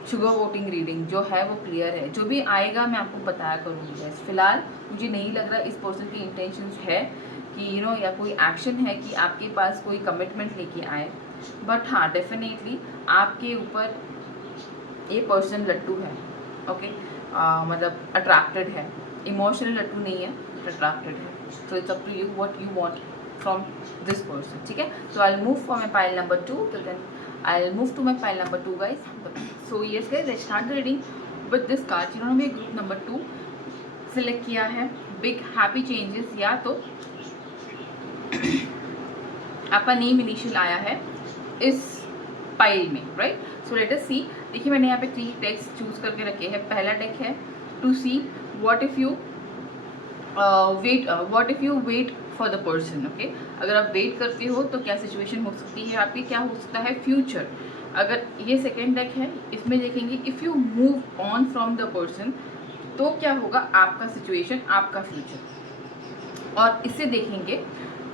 sugar coating reading. जो है वो क्लियर है, जो भी आएगा मैं आपको बताया करूँगी। बस फिलहाल मुझे नहीं लग रहा इस पर्सन की इंटेंशंस है कि या कोई एक्शन है कि आपके पास कोई कमिटमेंट लेके आए। बट हाँ, डेफिनेटली आपके ऊपर ये पर्सन लट्टू है, ओके। मतलब अट्रैक्टेड है, इमोशनल लट्टू नहीं है, अट्रैक्टेड है। So it's up to you what you want from this person, ठीक है। So I will move for my pile number 2, तो then I will move to my pile number 2 guys. So yes guys, let's start the reading with this card. जिन्होंने भी ग्रुप नंबर 2 सिलेक्ट किया है, बिग हैप्पी चेंजेस, या तो आपका नेम इनिशियल आया है इस पाइल में, राइट। सो लेट अस सी। देखिए मैंने यहाँ पे 3 डेक्स चूज करके रखे हैं। पहला डेक है to see what if you wait for the person, okay. अगर आप वेट करते हो तो क्या सिचुएशन हो सकती है आपकी, क्या हो सकता है फ्यूचर। अगर ये सेकेंड डेक है, इसमें देखेंगे if you move on from the person तो क्या होगा आपका सिचुएशन, आपका फ्यूचर। और इससे देखेंगे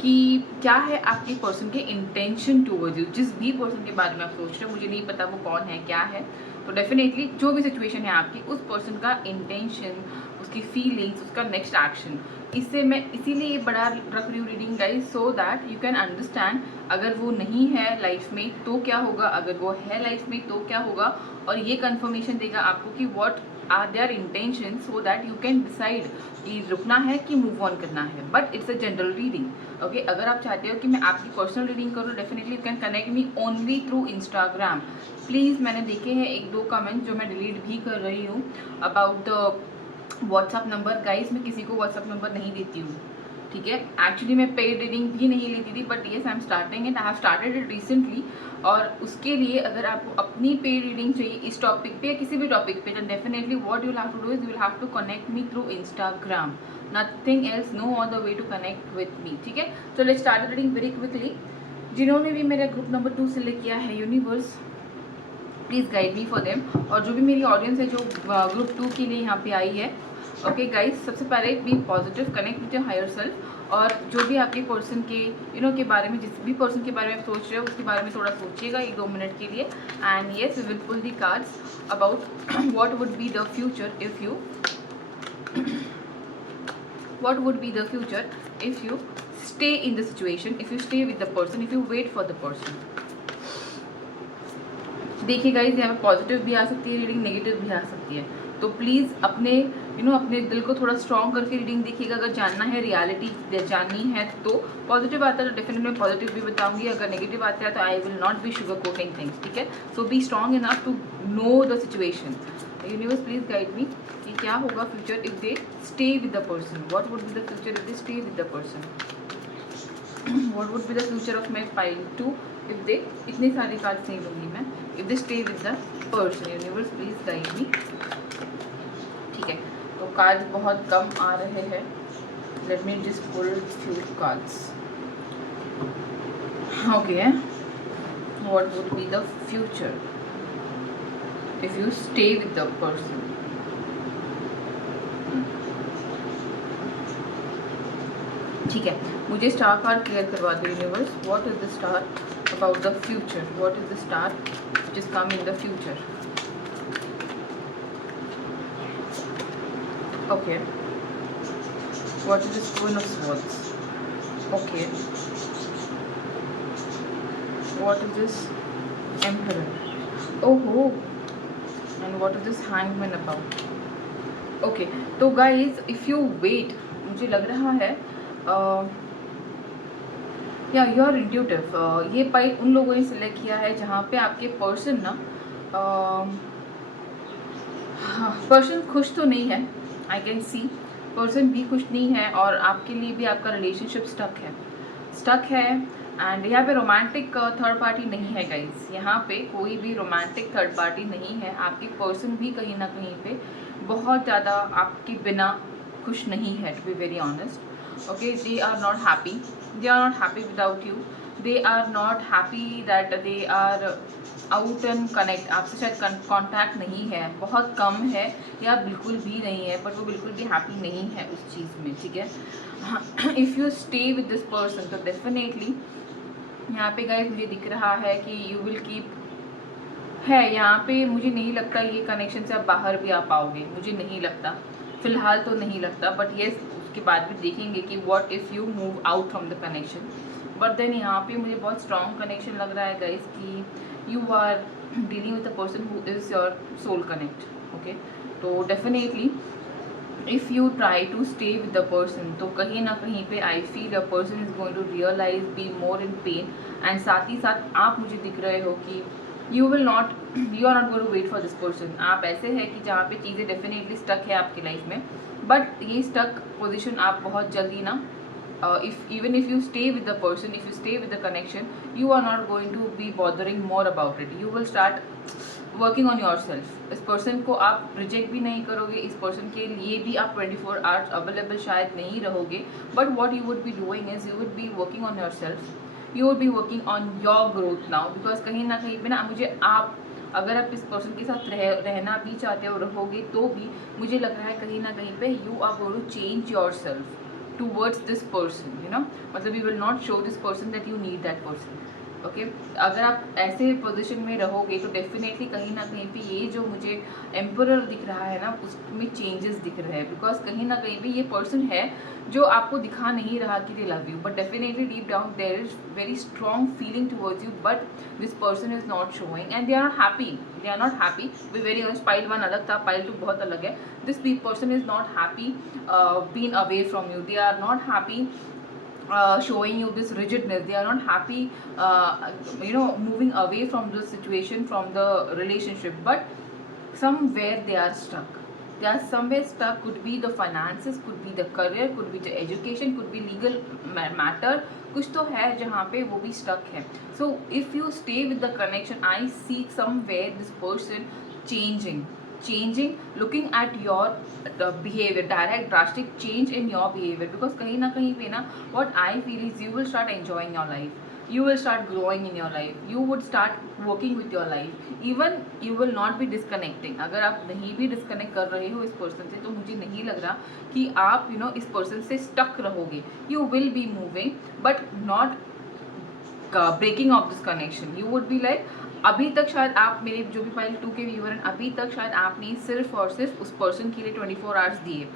कि क्या है आपके पर्सन के इंटेंशन टूवर्ड्स यू। जिस भी पर्सन के बारे में आप सोच रहे हो, मुझे नहीं पता वो कौन है, क्या है, तो डेफिनेटली जो भी सिचुएशन है आपकी, उस पर्सन का इंटेंशन, उसकी फीलिंग्स, उसका नेक्स्ट एक्शन। इससे मैं इसीलिए ये बड़ा रख रही हूँ reading guys, so that you can understand अगर वो नहीं है लाइफ में तो क्या होगा, अगर वो है लाइफ में तो क्या होगा, और ये कंफर्मेशन देगा आपको कि what are their intention, so that you can decide कि रुकना है कि मूव ऑन करना है। But it's a general reading, okay. अगर आप चाहते हो कि मैं आपकी पर्सनल रीडिंग करूँ, definitely you can connect me only through Instagram. Please, मैंने देखे हैं 1-2 कमेंट जो मैं डिलीट भी कर रही हूँ about the WhatsApp number. Guys, मैं किसी को व्हाट्सअप नंबर नहीं देती हूँ, ठीक है। एक्चुअली मैं पेड रीडिंग भी नहीं लेती थी, but yes I am starting and I have started it recently. और उसके लिए अगर आपको अपनी पेड रीडिंग चाहिए इस टॉपिक पे या किसी भी टॉपिक पे, तो definitely what you will have to do is you will have to connect me through Instagram, nothing else, no other way to connect with me, ठीक है। So let's start reading very quickly. जिन्होंने भी मेरा ग्रुप नंबर 2 सिलेक्ट किया है universe, please guide me for them. और जो भी मेरी ऑडियंस है जो ग्रुप 2 के लिए यहाँ पे आई है, ओके गाइज, सबसे पहले be positive, connect with your higher self. और जो भी आपके पर्सन के के बारे में, जिस भी पर्सन के बारे में आप सोच रहे हो उसके बारे में थोड़ा सोचिएगा 1-2 मिनट के लिए। And yes, we will pull the cards about what would be the future if you what would be the future if you stay in the situation, if you stay with the person, if you wait for the person। देखिए गाइज, यहाँ पे पॉजिटिव भी आ सकती है रीडिंग, नेगेटिव भी आ सकती है, तो प्लीज़ अपने अपने दिल को थोड़ा स्ट्रॉन्ग करके रीडिंग देखिएगा। अगर जानना है, रियलिटी जाननी है, तो पॉजिटिव आता है तो डेफिनेटली मैं पॉजिटिव भी बताऊंगी, अगर नेगेटिव आता है तो I will not be sugar coating things, ठीक है। So be strong enough to know the situation. Universe please guide me कि क्या होगा future if they stay with the person, what would be the future if they stay with the person, what would be the future of my pile 2 if they, इतने सारे कार्ड्स नहीं लूँगी मैं, if they stay with the person. Universe please guide me, ठीक है। तो कार्ड्स बहुत कम आ रहे हैं, let me just pull few cards, okay. What would be the future if you stay with the person, ठीक है। मुझे स्टार कार्ड क्लियर करवा दो universe, what is the star about the future, what is the star which is coming in the future, okay। what is this Queen of Swords, okay। what is this Emperor, oh, and what is this Hangman about, okay। तो guys if you wait, मुझे लग रहा है या यू आर इंट्यूटिव, ये पाइल उन लोगों ने सिलेक्ट किया है जहाँ पे आपके पर्सन ना पर्सन खुश तो नहीं है, आई कैन सी पर्सन भी खुश नहीं है, और आपके लिए भी आपका रिलेशनशिप स्टक है। एंड यहाँ पे रोमांटिक थर्ड पार्टी नहीं है गाइज, यहाँ पे कोई भी रोमांटिक थर्ड पार्टी नहीं है। आपकी पर्सन भी कहीं ना कहीं पे बहुत ज़्यादा आपके बिना खुश नहीं है, to be very honest, okay. They are not happy without you, they are not happy that they are out and connect, आपसे शायद कॉन्टैक्ट नहीं है, बहुत कम है या बिल्कुल भी नहीं है, बट वो बिल्कुल भी हैप्पी नहीं है उस चीज़ में, ठीक है। If you stay with this person, तो डेफिनेटली यहाँ पे गाइस मुझे दिख रहा है कि यू विल कीप है यहाँ पे। मुझे नहीं लगता ये कनेक्शन से आप बाहर भी आ पाओगे, मुझे नहीं लगता, फ़िलहाल तो नहीं लगता, बट येस उसके बाद भी देखेंगे कि what if you move out from the connection. But then यहाँ पे मुझे बहुत स्ट्रॉन्ग कनेक्शन लग रहा है गाइस कि you are dealing with a person who is your soul connect, okay. तो definitely if you try to stay with the person, तो कहीं ना कहीं पे I feel a person is going to realise be more in pain, and साथ ही साथ आप मुझे दिख रहे हो कि you are not going to wait for this person. आप ऐसे है कि जहाँ पे चीज़ें डेफिनेटली स्टक है आपकी लाइफ में, बट ये स्टक पोजिशन आप बहुत जल्दी ना even if you stay with the person, if you stay with the connection, you are not going to be bothering more about it, you will start working on yourself। इस पर्सन को आप रिजेक्ट भी नहीं करोगे, इस पर्सन के लिए भी आप 24 आवर्स अवेलेबल शायद नहीं रहोगे, but what you would be doing is you would be working on your self, you would be working on your growth now, because कहीं ना कहीं पे ना मुझे आप अगर आप इस पर्सन के साथ रहना भी चाहते हो, रहोगे तो भी मुझे लग रहा है कहीं ना कहीं पे you are going to change yourself towards this person, you know, मतलब you will not show this person that you need that person, okay अगर आप ऐसे पोजीशन में रहोगे तो डेफिनेटली कहीं ना कहीं पे ये जो मुझे एम्परर दिख रहा है ना उसमें चेंजेस दिख रहे हैं, बिकॉज कहीं ना कहीं पे ये पर्सन है जो आपको दिखा नहीं रहा कि they love you, but definitely deep down there is very strong feeling towards you, but this person is not showing and they are not happy, they are not happy. Be very honest, pile 1 अलग था, पाइल 2 बहुत अलग है। This person is not happy been away from you, they are not happy showing you this rigidness, they are not happy moving away from the situation, from the relationship, but somewhere they are stuck, they are somewhere stuck. Could be the finances, could be the career, could be the education, could be legal matter, कुछ तो है जहाँ पे वो भी stuck है. So if you stay with the connection, I see somewhere this person changing, looking at your behavior, direct drastic change in your behavior, because कहीं ना कहीं पे ना what I feel is you will start enjoying your life, you will start growing in your life, you would start working with your life, even you will not be disconnecting. अगर आप नहीं भी डिस्कनेक्ट कर रहे हो इस पर्सन से तो मुझे नहीं लग रहा कि आप इस पर्सन से स्टक रहोगे. You will be moving but not breaking off this connection. You would be like, अभी तक शायद आप मेरे जो भी पाइल 2 के व्यूअर हैं, अभी तक शायद आपने सिर्फ और सिर्फ उस पर्सन के लिए 24 आवर्स दिए,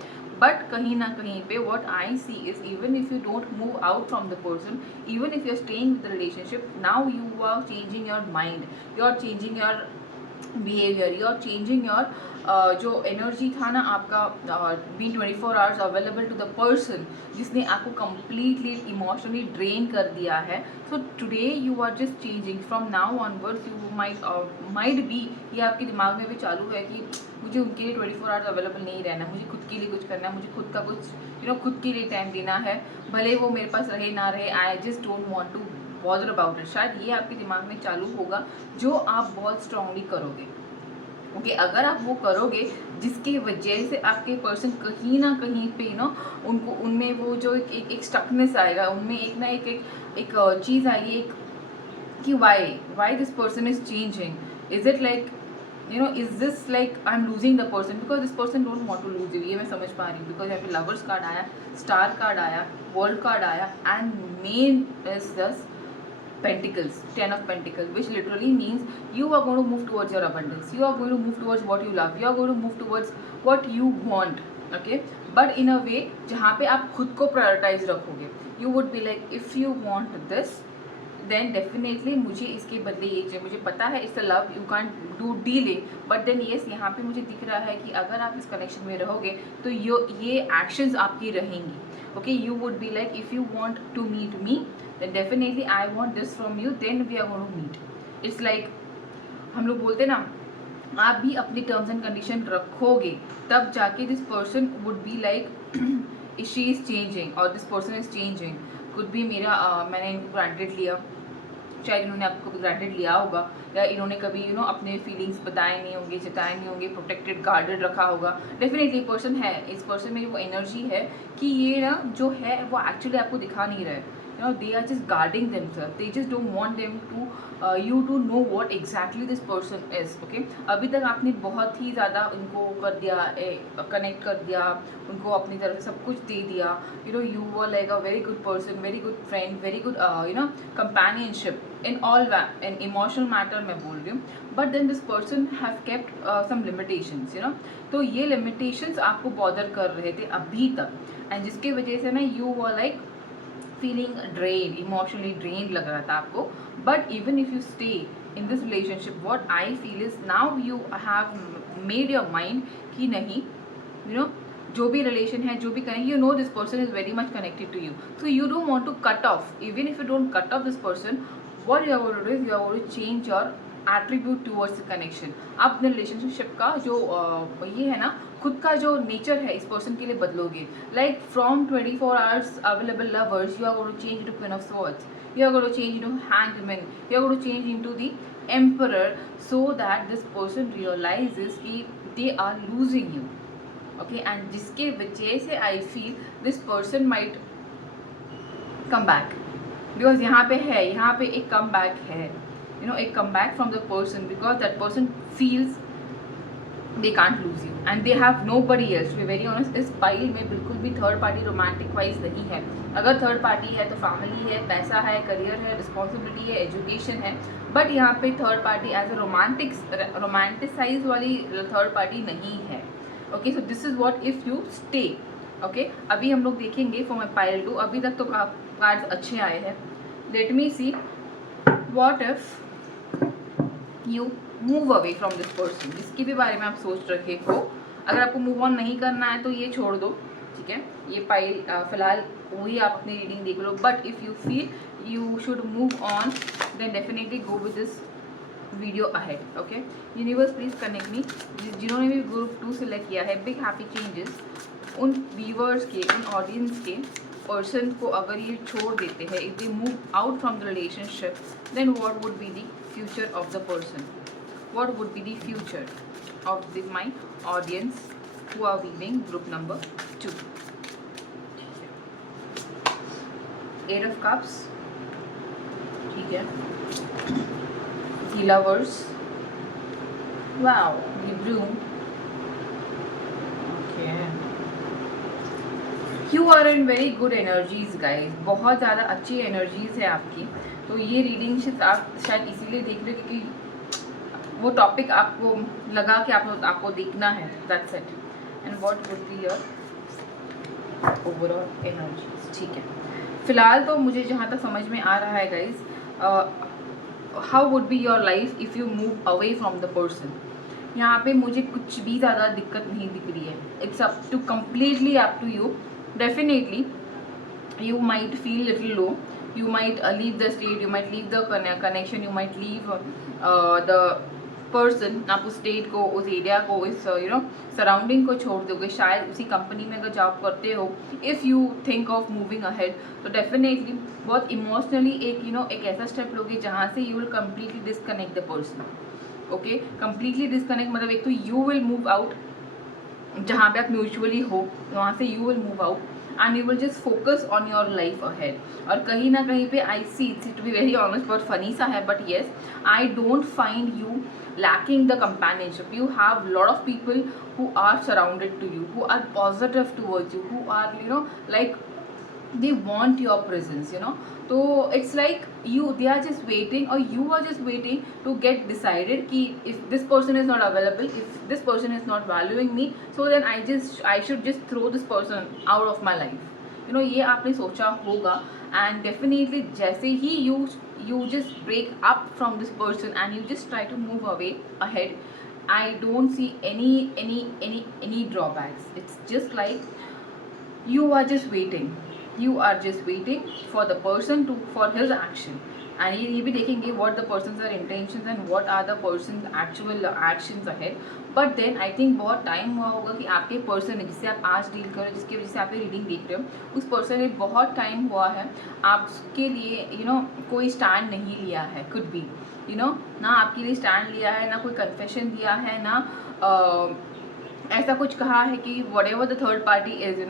बट कहीं ना कहीं पे what I see is even if you don't move out from the person, even if you are staying with the relationship, now you are changing your mind, you are changing your behaviour, you are changing your जो एनर्जी था ना आपका being 24 hours available to the person जिसने आपको कम्प्लीटली इमोशनली ड्रेन कर दिया है. So today you are just changing from now onwards. You might be, ये आपके दिमाग में भी चालू है कि मुझे उनके लिए 24 आवर्स अवेलेबल नहीं रहना, मुझे खुद के लिए कुछ करना है, मुझे खुद का कुछ खुद के लिए टाइम देना है, भले वो मेरे पास रहे ना रहे, I just don't want to bother about it. शायद ये आपके दिमाग में चालू होगा जो आप बहुत स्ट्रांगली करोगे. ओके अगर आप वो करोगे जिसकी वजह से आपके पर्सन कहीं ना कहीं पे उनको उनमें वो जो एक स्टकनेस आएगा, उनमें एक ना एक चीज़ आएगी, एक कि why this person is changing. Is it like is this like I am losing the person, because this person don't want to lose you. ये मैं समझ पा रही हूँ, बिकॉज यहाँ पे लवर्स कार्ड आया, स्टार कार्ड आया, वर्ल्ड कार्ड आया, एंड मेन इज दस Pentacles, 10 of Pentacles, which literally means you are going to move towards your abundance, you are going to move towards what you love, you are going to move towards what you want. Okay, but in a way जहाँ पे आप खुद को prioritize रखोगे, you would be like if you want this then definitely मुझे इसके बदले ये चाहिए. मुझे पता है it's a love, you can't do delay, but then yes यहाँ पे मुझे दिख रहा है कि अगर आप इस कनेक्शन में रहोगे तो ये एक्शंस आपकी रहेंगी. Okay, you would be like if you want to meet me then definitely I want this from you, then we are going to meet. It's like हम लोग बोलते ना, आप भी अपनी टर्म्स एंड कंडीशन रखोगे तब जाके this person would be like she is changing और this person is changing. Could भी मैंने इनको ग्रांटेड लिया, शायद इन्होंने आपको ग्रांटेड लिया होगा, या इन्होंने कभी अपने फीलिंग्स बताए नहीं होंगे, जताए नहीं होंगे, प्रोटेक्टेड गार्डेड रखा होगा. डेफिनेटली पर्सन है, इस पर्सन में वो एनर्जी है कि ये ना जो है वो एक्चुअली आपको दिखा नहीं रहा है. They are just guarding themselves, they just don't want them to you to know what exactly this person is. Okay, अभी तक आपने बहुत ही ज़्यादा उनको कर दिया, कनेक्ट कर दिया, उनको अपनी तरफ से सब कुछ दे दिया. You were like a very good person, very good friend, very good companionship in all in emotional matter मैं बोल रही हूँ. But then this person have kept some limitations, तो ये limitations आपको bother कर रहे थे अभी तक, and जिसकी वजह से ना you were like feeling drain, emotionally drain लग रहा था आपको. But even if you stay in this relationship, what I feel is now you have made your mind कि नहीं, जो भी रिलेशन है, जो भी करेंगे, this person is very much connected to you, so you don't want to cut off. Even if you don't cut off this person, what you are going to do is you are going to change your attribute towards the connection. आप अपने रिलेशनशिप का जो ये है ना, खुद का जो नेचर है इस पर्सन के लिए बदलोगे. Like from 24 hours available lovers, you are going to change to queen of swords, you are going to change into hangman, you are going to change into the emperor, so that this person realizes कि they are losing you. Okay, and जिसके वजह से I feel this person might come back, because यहाँ पे है, यहाँ पे एक कम बैक है, एक come back from the person, because that person feels they can't lose you and they have nobody else. To be very honest, इस पाइल में बिल्कुल भी थर्ड पार्टी रोमांटिक वाइज नहीं है। अगर थर्ड पार्टी है तो फैमिली है, पैसा है, करियर है, रिस्पॉन्सिबिलिटी है, एजुकेशन है, बट यहाँ पे third party as a romanticise वाली थर्ड पार्टी नहीं है। Okay, so this is what if you stay. Okay, अभी हम लोग देखेंगे फॉर माई पाइल 2। अभी तक तो कार्ड्स अच्छे आए हैं। Let me see what if you move away from this person, जिसके भी बारे में आप सोच रहे हो। अगर आपको मूव ऑन नहीं करना है तो ये छोड़ दो, ठीक है। ये पाइल फिलहाल वही आप अपनी रीडिंग देख लो, but if you feel you should move on then definitely go with this video ahead. Okay, universe please connect me. जिन्होंने भी ग्रुप 2 सेलेक्ट किया है, बिग हैप्पी चेंजेस। उन व्यूवर्स के, उन ऑडियंस के पर्सन को अगर ये छोड़ देते हैं, if they move out from the relationship, then what would be the future of the person? What would be the future of my audience who are viewing group number 2? 8 of Cups, ठीक है। The Lovers, wow, the Broom, okay. You are in very good energies guys, बहुत ज़्यादा अच्छी energies है आपकी। तो ये रीडिंग आप शायद इसीलिए देख रहे हो क्योंकि वो टॉपिक आपको लगा कि आपको देखना है, that's it. And what would be your overall energies, ठीक है। फिलहाल तो मुझे जहाँ तक समझ में आ रहा है guys, how would be your life if you move away from the person. यहाँ पे मुझे कुछ भी ज़्यादा दिक्कत नहीं दिख रही है। It's up to completely up to you. Definitely you might feel little low, you might leave the state, you might leave the connection, you might leave the person। आप उस स्टेट को, उस एरिया को, इस सराउंडिंग को छोड़ दोगे। शायद उसी कंपनी में अगर जॉब करते हो, if you think of moving ahead, तो डेफिनेटली बहुत इमोशनली एक ऐसा स्टेप लोगे जहाँ से you will completely disconnect the person. Okay, completely disconnect मतलब एक तो यू विल मूव आउट, जहाँ पे आप म्यूचुअली हो वहाँ से you will move out and you will just focus on your life ahead। और कहीं ना कहीं पे I see, to be very honest, बहुत funny सा है, but yes, I don't find you lacking the companionship। You have lot of people who are surrounded to you, who are positive towards you, who are like they want your presence, so it's like they are just waiting, or you are just waiting to get decided कि if this person is not available, if this person is not valuing me, so then I should just throw this person out of my life। ये आपने सोचा होगा। and definitely जैसे ही you just break up from this person and you just try to move away ahead, I don't see any drawbacks। it's just like you are just waiting, for the person for his action। and ये भी देखेंगे what the person's are intentions and what are the person's actual actions ahead। but then I think बहुत टाइम हुआ होगा कि आपके पर्सन जिससे आप आज डील कर रहे हो, जिसकी वजह से आप ये रीडिंग देख रहे हो, उस पर्सन ने बहुत टाइम हुआ है आपके लिए कोई स्टैंड नहीं लिया है। कुड बी ना आपके लिए स्टैंड लिया है, ना कोई कन्फेशन दिया है, ना ऐसा कुछ कहा है कि whatever the third party is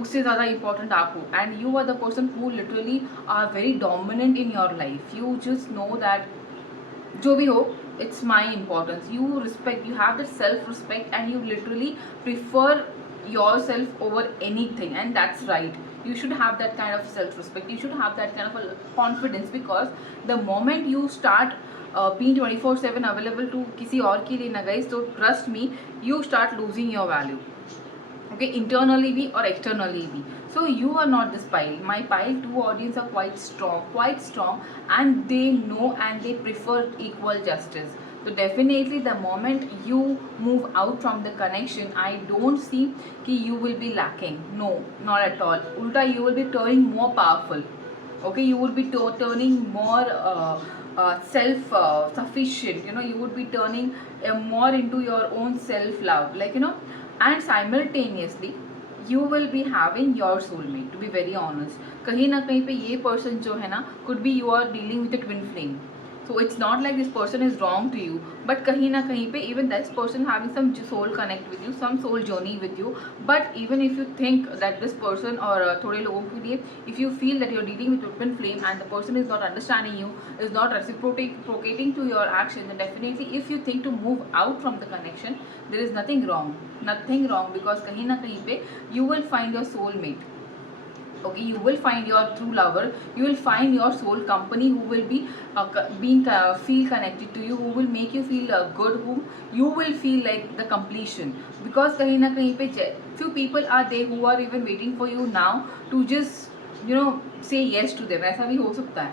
उससे ज़्यादा इंपॉर्टेंट आप हो। And you are the person who literally are very dominant in your life. You just know that जो भी हो, it's my importance, you respect, you have that self respect and you literally prefer yourself over anything, and that's right। you should have that kind of self respect, you should have that kind of a confidence, because the moment you start being 24/7 available to किसी और के लिए ना guys, तो trust me, you start losing your value। okay, internally भी और externally भी। so you are not this pile। my pile 2 audience are quite strong and they know and they prefer equal justice। so definitely the moment you move out from the connection, I don't see कि you will be lacking, no, not at all। ulta you will be turning more powerful। okay, you will be turning more self sufficient, you would be turning more into your own self love, like and simultaneously you will be having your soulmate। to be very honest, कहीं ना कहीं पे ये person जो है ना, could be you are dealing with a twin flame। So it's not like this person is wrong to you, but kahin na kahin pe even this person having some soul connect with you, some soul journey with you. But even if you think that this person or thode logon ke liye, if you feel that you're dealing with open flame and the person is not understanding you, is not reciprocating to your action, then definitely if you think to move out from the connection, there is nothing wrong, because kahin na kahin pe you will find your soulmate. Okay, you will find your true lover, you will find your soul company who will be feel connected to you, who will make you feel good, whom you will feel like the completion. Because kahin na kahin pe few people are there who are even waiting for you now to just say yes to them. ऐसा भी हो सकता है.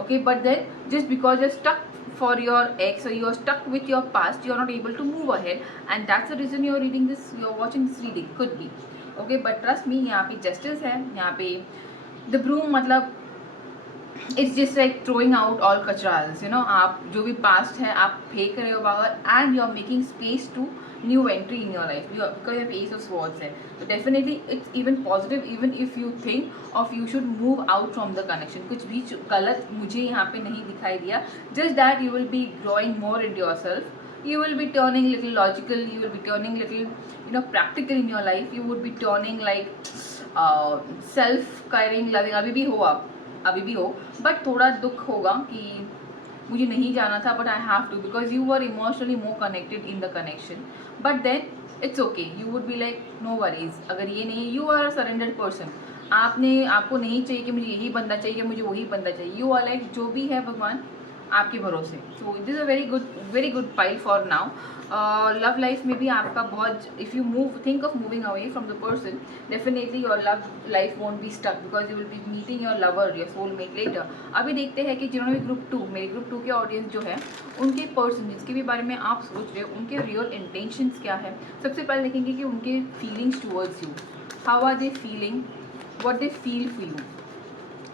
Okay, but then just because you're stuck for your ex or you're stuck with your past, you're not able to move ahead, and that's the reason you're reading this, you're watching this reading, could be. Okay, but trust me, यहाँ पे जस्टिस है, यहाँ पे द ब्रूम मतलब it's just like throwing out all कचराल्स, आप जो भी पास्ट है आप फेंक रहे हो बाहर, and you are making space to new entry in your life, because यहाँ पे एस ऑफ स्वॉर्ड्स है. तो definitely it's even positive, even if you think of you should move out from the connection. कुछ भी गलत मुझे यहाँ पे नहीं दिखाई दिया, just that you will be growing more in yourself, you will be turning little logical, you will be turning little practical in your life, you would be turning like self caring, loving. अभी भी हो आप, अभी भी हो, बट थोड़ा दुख होगा कि मुझे नहीं जाना था, but I have to, because you are emotionally more connected in the connection. But then it's okay, you would be like no worries. अगर ये नहीं, यू आर सरेंडर्ड पर्सन, आपको नहीं चाहिए कि मुझे यही बंदा चाहिए, मुझे वही बंदा चाहिए. यू आर लाइक जो भी है भगवान आपके भरोसे. So this a very good pile for now. Love life में भी आपका बहुत, if you think of moving away from the person, definitely your love life won't be stuck, because you will be meeting your lover, your soulmate later. अभी देखते हैं कि जिन्होंने भी ग्रुप 2, मेरे ग्रुप 2 के ऑडियंस जो है, उनके पर्सन जिसके भी बारे में आप सोच रहे हो, उनके रियल इंटेंशंस क्या है. सबसे पहले देखेंगे कि उनके feelings towards you, how are they feeling, what they feel for you.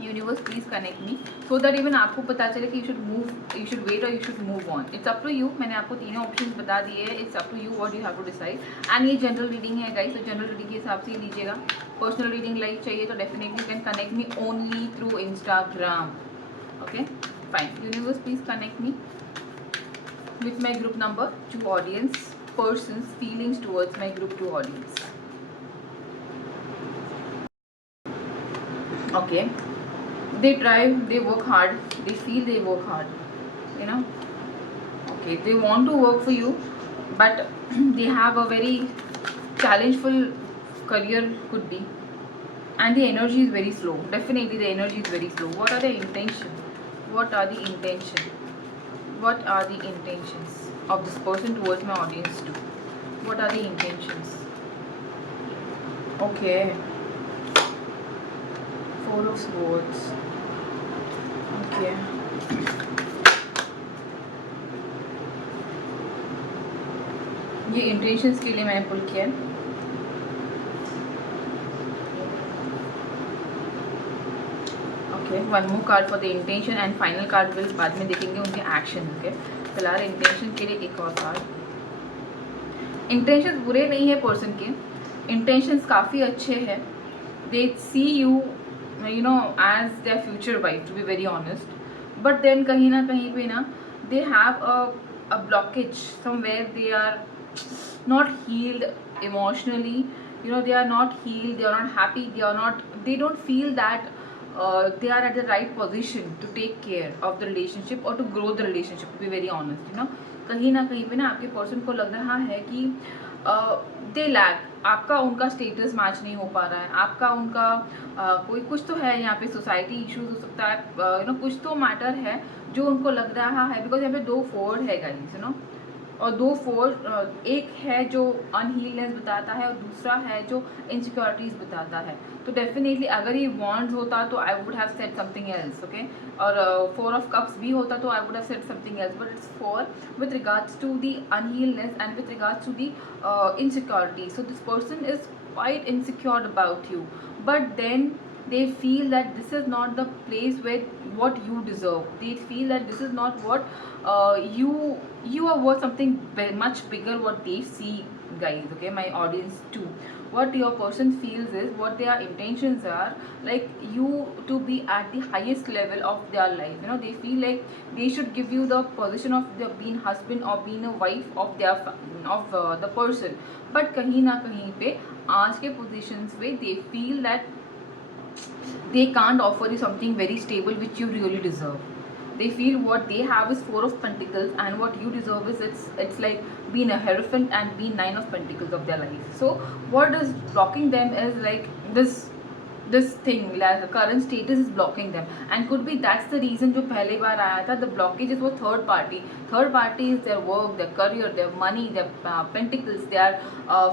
Universe please connect me, so that even आपको पता चले कि यू शुड वेट और you should move on. It's up to you. मैंने आपको तीनों ऑप्शंस बता दिए हैं. It's up to you what you have to decide. And ये जनरल रीडिंग है गाइस, तो जनरल रीडिंग के हिसाब से ही लीजिएगा. पर्सनल रीडिंग लाइव चाहिए तो definitely can connect me only through Instagram. Okay fine. Universe please connect me with my group number 2 audience person's feelings towards my group 2 audience. Okay, they drive, they work hard, they feel they work hard, okay, they want to work for you, but they have a very challengeful career, could be, and the energy is very slow. Definitely the energy is very slow. What are the intentions? What are the intentions of this person towards my audience too? What are the intentions? Okay, 4 of Swords. Okay, ये इंटेंशंस के लिए मैंने पुल किया है. Okay, one more card for the intention and final card will बाद में देखेंगे उनके एक्शन. ओके, फिलहाल इंटेंशन के लिए एक और कार्ड. इंटेंशंस बुरे नहीं है पर्सन के, इंटेंशंस काफ़ी अच्छे हैं. दे see you as their future wife, to be very honest, but then kahin na they have a blockage somewhere. They are not healed emotionally, they are not healed, they are not happy, they don't feel that they are at the right position to take care of the relationship or to grow the relationship, to be very honest. कहीं ना कहीं पे ना आपके पर्सन को लग रहा है कि दे लैक, आपका उनका स्टेटस मैच नहीं हो पा रहा है, आपका उनका कोई कुछ तो है यहाँ पे, सोसाइटी इश्यूज हो सकता है, कुछ तो मैटर है जो उनको लग रहा है. बिकॉज यहाँ पे 2 4 है गाइस, और 2 4, एक है जो अनहीलनेस बताता है और दूसरा है जो इनसिक्योरिटीज़ बताता है. तो डेफिनेटली अगर ये वॉन्ड्स होता तो I would have said something else. Okay, और 4 ऑफ कप्स भी होता तो I would have said something else, but it's 4 with regards to the unhealedness and with regards to the insecurity. So this person is quite insecure about you, but then they feel that this is not the place where what you deserve. They feel that this is not what you are worth something very much bigger what they see, guys. Okay, my audience too, what your person feels is what their intentions are, like you to be at the highest level of their life. You know, they feel like they should give you the position of the being husband or being a wife of their of the person. But kahin na kahin pe आज के positions पे they feel that they can't offer you something very stable which you really deserve. They feel what they have is four of pentacles, and what you deserve is it's like being a hierophant and being nine of pentacles of their life. So what is blocking them is like this thing, like the current status is blocking them, and could be that's the reason जो पहले बार आया था, the blockage is for third party. Third party is their work, their career, their money, their pentacles, their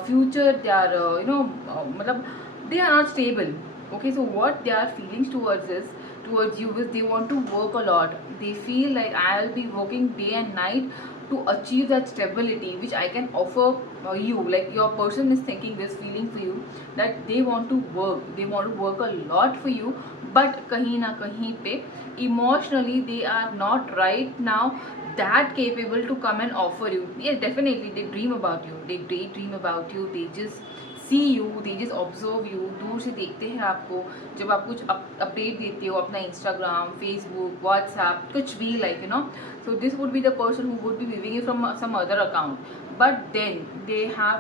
future, their मतलब they are not stable. Okay, so what they are feelings towards you is they want to work a lot. They feel like I'll be working day and night to achieve that stability which I can offer you. Like your person is thinking this feeling for you that they want to work a lot for you, but kahin na kahin pe emotionally they are not right now that capable to come and offer you. Yes, definitely they dream about you, they daydream about you, they just see you, they just observe you, दूर से देखते हैं आपको जब आप कुछ अपडेट देते हो अपना इंस्टाग्राम, फेसबुक, व्हाट्सएप, कुछ भी like you know. So this would be the person who would be viewing you from some other account, but then they have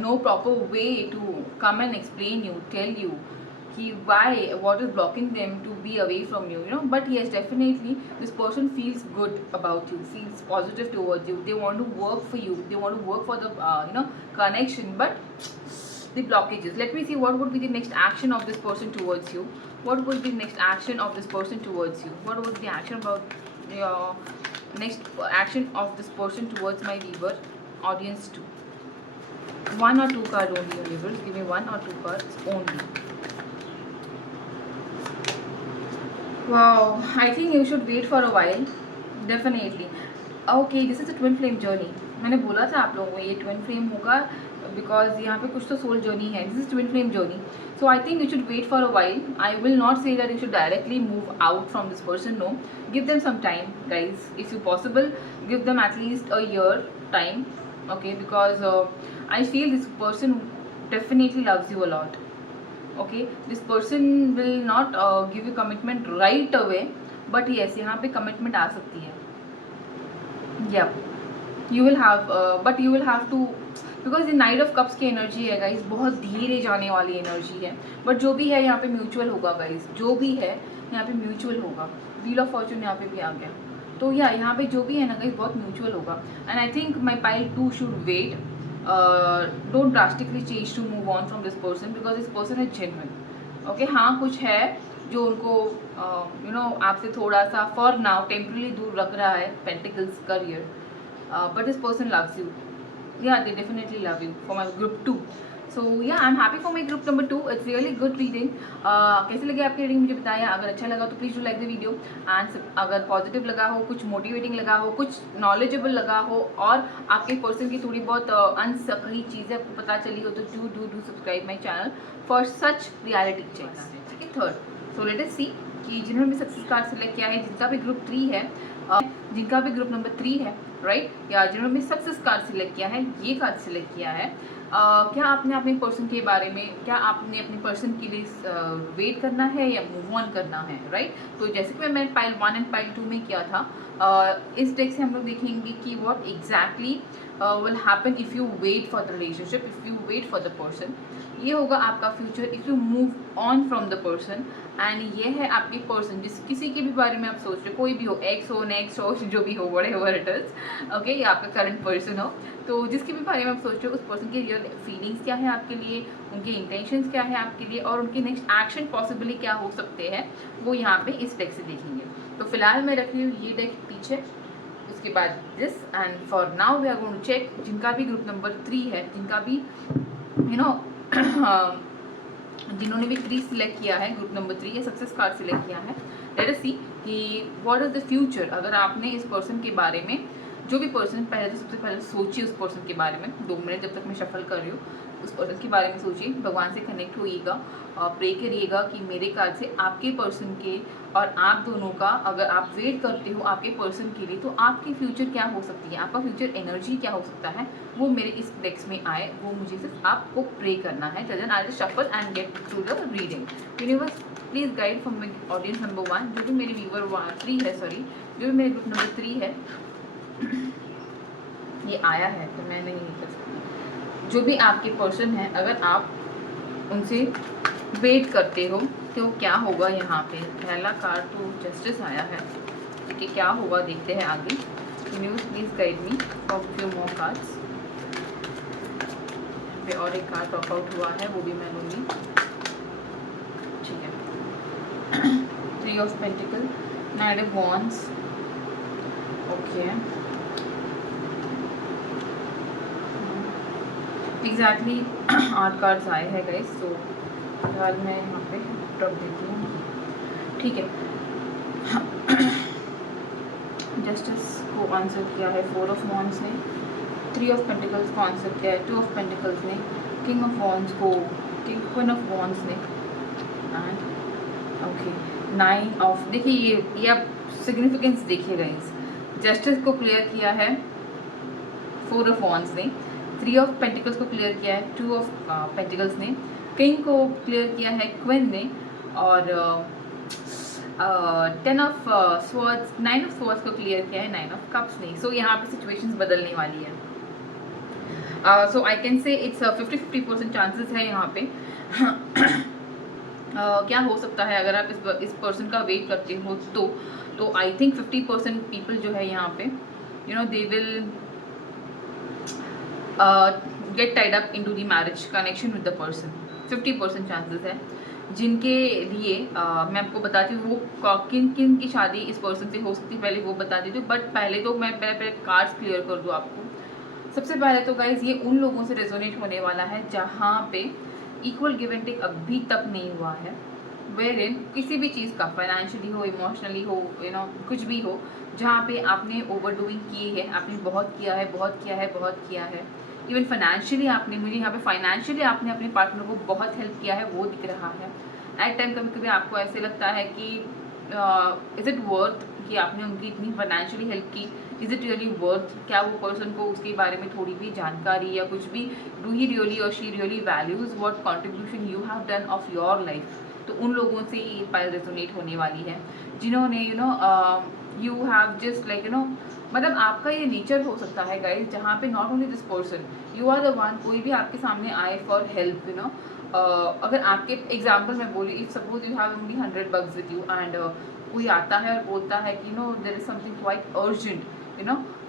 no proper way to come and explain you, tell you what is blocking them to be away from you, you know. But yes, definitely this person feels good about you, feels positive towards you, they want to work for you, they want to work for the connection. But the blockages, let me see what would be the next action of this person towards you. What would be the next action of this person towards you? What would be the action about your next action of this person towards my viewer audience too? One or two card only, universe, give me one or two cards only. Wow, I think you should wait for a while. Definitely. Okay, this is a twin flame journey. मैंने बोला था आप लोगों को ये twin flame होगा because यहाँ पे कुछ तो soul journey है. This is twin flame journey. So I think you should wait for a while. I will not say that you should directly move out from this person. No, give them some time, guys. If you possible, give them at least a year time. Okay, because I feel this person definitely loves you a lot. Okay, this person will not give you commitment right away, but yes, यहाँ पे commitment आ सकती है. Yeah, you will have but you will have to, because the Knight of Cups की एनर्जी है गाइज, बहुत धीरे जाने वाली एनर्जी है. बट जो भी है यहाँ पे म्यूचुअल होगा गाइज, जो भी है यहाँ पे म्यूचुअल होगा. व्हील ऑफ फॉर्चून यहाँ पे भी आ गया, तो या यहाँ पे जो भी है ना गाइज बहुत म्यूचुअल होगा. And I think my pile two should wait. Don't drastically change to move on from this person because this person is genuine. Okay, हाँ कुछ है जो उनको आपसे थोड़ा सा फॉर नाउ टेम्परली दूर रख रहा है. Pentacles career, but this person loves you. Yeah, they definitely love you. For my group 2. So yeah, I'm happy for my group number 2. It's really good reading. कैसे लगे आपकी रीडिंग मुझे बताया. अगर अच्छा लगा तो please do like the video. And अगर पॉजिटिव लगा हो, कुछ मोटिवेटिंग लगा हो, कुछ नॉलेजेबल लगा हो और आपके पर्सन की थोड़ी बहुत अनसकली चीज़ें आपको पता चली हो, तो do subscribe my channel for such reality checks. ठीक है. थर्ड, सो लेट अस सी कि जिन्होंने भी सक्सेस कार्ड सेलेक्ट किया है, जिनका भी ग्रुप 3 है, जिनका भी ग्रुप नंबर 3 है, राइट, या जिन्होंने भी सक्सेस कार्ड सिलेक्ट किया है, ये कार्ड सिलेक्ट किया है, क्या आपने अपने पर्सन के बारे में, क्या आपने अपने पर्सन के लिए वेट करना है या मूव ऑन करना है, राइट. तो जैसे कि मैं पाइल 1 एंड पाइल 2 में किया था, इस डेक से हम लोग देखेंगे कि what exactly will happen if you wait for the relationship, if you wait for the person. ये होगा आपका future if you move on from the person. And ये है आपके पर्सन, जिस किसी के भी बारे में आप सोच रहे हो, कोई भी हो, एक्स हो, नेक्स्ट हो, जो भी हो, बड़े हो इट इज. ओके, ये आपका करंट पर्सन हो, तो जिसके भी बारे में आप सोच रहे हो उस पर्सन की रियल फीलिंग्स क्या है आपके लिए, उनके इंटेंशंस क्या है आपके लिए, और उनके नेक्स्ट एक्शन पॉसिबली क्या हो सकते हैं, वो यहाँ पे इस डेक से देखेंगे. तो फिलहाल मैं रख रही हूँ ये डेक पीछे, उसके बाद this. And for now we are going to check जिनका भी ग्रुप नंबर 3 है, जिनका भी जिन्होंने भी 3 सिलेक्ट किया है, ग्रुप नंबर 3 या सक्सेस कार्ड सिलेक्ट किया है. लेट अस सी कि व्हाट इज़ द फ्यूचर. अगर आपने इस पर्सन के बारे में जो भी पर्सन, पहले तो सबसे पहले सोचिए उस पर्सन के बारे में, 2 मिनट जब तक मैं शफल कर रही हूँ उस पर्सन के बारे में सोचिए, भगवान से कनेक्ट होइएगा और प्रे करिएगा कि मेरे ख्याल से आपके पर्सन के और आप दोनों का, अगर आप वेट करते हो आपके पर्सन के लिए, तो आपकी फ्यूचर क्या हो सकती है, आपका फ्यूचर एनर्जी क्या हो सकता है, वो मेरे इस डेक्स में आए, वो मुझे सिर्फ आपको प्रे करना है। Then I will shuffle and get through the reading. Universe please guide from my audience number 1, जो भी मेरे व्यूवर 3 है, सॉरी जो भी मेरे ग्रुप नंबर 3 है, ये आया है तो मैं नहीं कर सकती। जो भी आपके पर्सन है, अगर आप उनसे वेट करते हो तो क्या होगा। यहाँ पे पहला कार्ड तो जस्टिस आया है, ठीक है, क्या होगा देखते हैं आगे। News please guide me for few more cards. और एक कार्ड ड्रॉप आउट हुआ है, वो भी मैं लूँगी, ठीक है। 3 of pentacle, 9 of wands, okay, exactly 8 cards आए हैं गाइस, तो फिलहाल मैं यहाँ पे ड्रॉप देती हूँ, ठीक है। जस्टिस को आंसर किया है 4 ऑफ वॉन्ड्स ने, 3 ऑफ पेंटिकल्स को आंसर किया है 2 ऑफ पेंटिकल्स ने, किंग ऑफ वॉन्ड्स को, क्वीन ऑफ वॉन्ड्स ने, एंड ओके 9 ऑफ, देखिए ये आप सिग्निफिकेंस देखिए गाइस, जस्टिस को क्लियर किया है 4 ऑफ वॉन्ड्स ने, 3 ऑफ पेंटिकल्स को क्लियर किया है 2 ऑफ पेंटिकल्स ने, किंग को क्लियर किया है क्वीन ने, और 10 ऑफ स्वॉर्ड्स, 9 ऑफ स्वॉर्ड्स को क्लियर किया है 9 ऑफ कप्स ने। सो यहाँ पे सिचुएशंस बदलने वाली है। So I can say it's 50-50% chances है यहाँ पे। क्या हो सकता है अगर आप इस पर्सन का वेट करते हो तो आई थिंक 50% पीपल जो है यहाँ पे they will get tied up into the marriage connection with the person. 50% chances है जिनके लिए मैं आपको बताती हूँ वो किन किन की शादी इस पर्सन से हो सकती है, पहले वो बता देती हूँ। बट पहले तो मैं पहले कार्ड्स क्लियर कर दूँ आपको। सबसे पहले तो गाइज ये उन लोगों से रेजोनेट होने वाला है जहाँ पे इक्वल गिव एंड टेक अभी तक नहीं हुआ है, वेर इन किसी भी चीज़ का, फाइनेंशियली हो, इमोशनली हो, कुछ भी हो, जहाँ पे आपने ओवर डूइंग की है, आपने बहुत किया है, बहुत किया है, बहुत किया है। इवन फाइनेंशियली आपने, मुझे यहाँ पे फाइनेंशियली आपने अपने पार्टनर को बहुत हेल्प किया है, वो दिख रहा है। एट टाइम कभी कभी आपको ऐसे लगता है कि इज़ इट वर्थ कि आपने उनकी इतनी फाइनेंशियली हेल्प की, इज़ इट रियली वर्थ, क्या वो पर्सन को उसके बारे में थोड़ी भी जानकारी या कुछ भी, डू ही रियली और she really values what contribution you have done of your life. तो उन लोगों से ये पाइल रेजोनेट होने वाली है जिन्होंने यू हैव जस्ट लाइक मतलब आपका ये नेचर हो सकता है गाइज जहाँ पे not only this person, you are the one, कोई भी आपके सामने आए फॉर हेल्प अगर आपके एग्जाम्पल मैं बोली, if suppose you have only 100 bucks with you and कोई आता है और बोलता है कि there is something quite urgent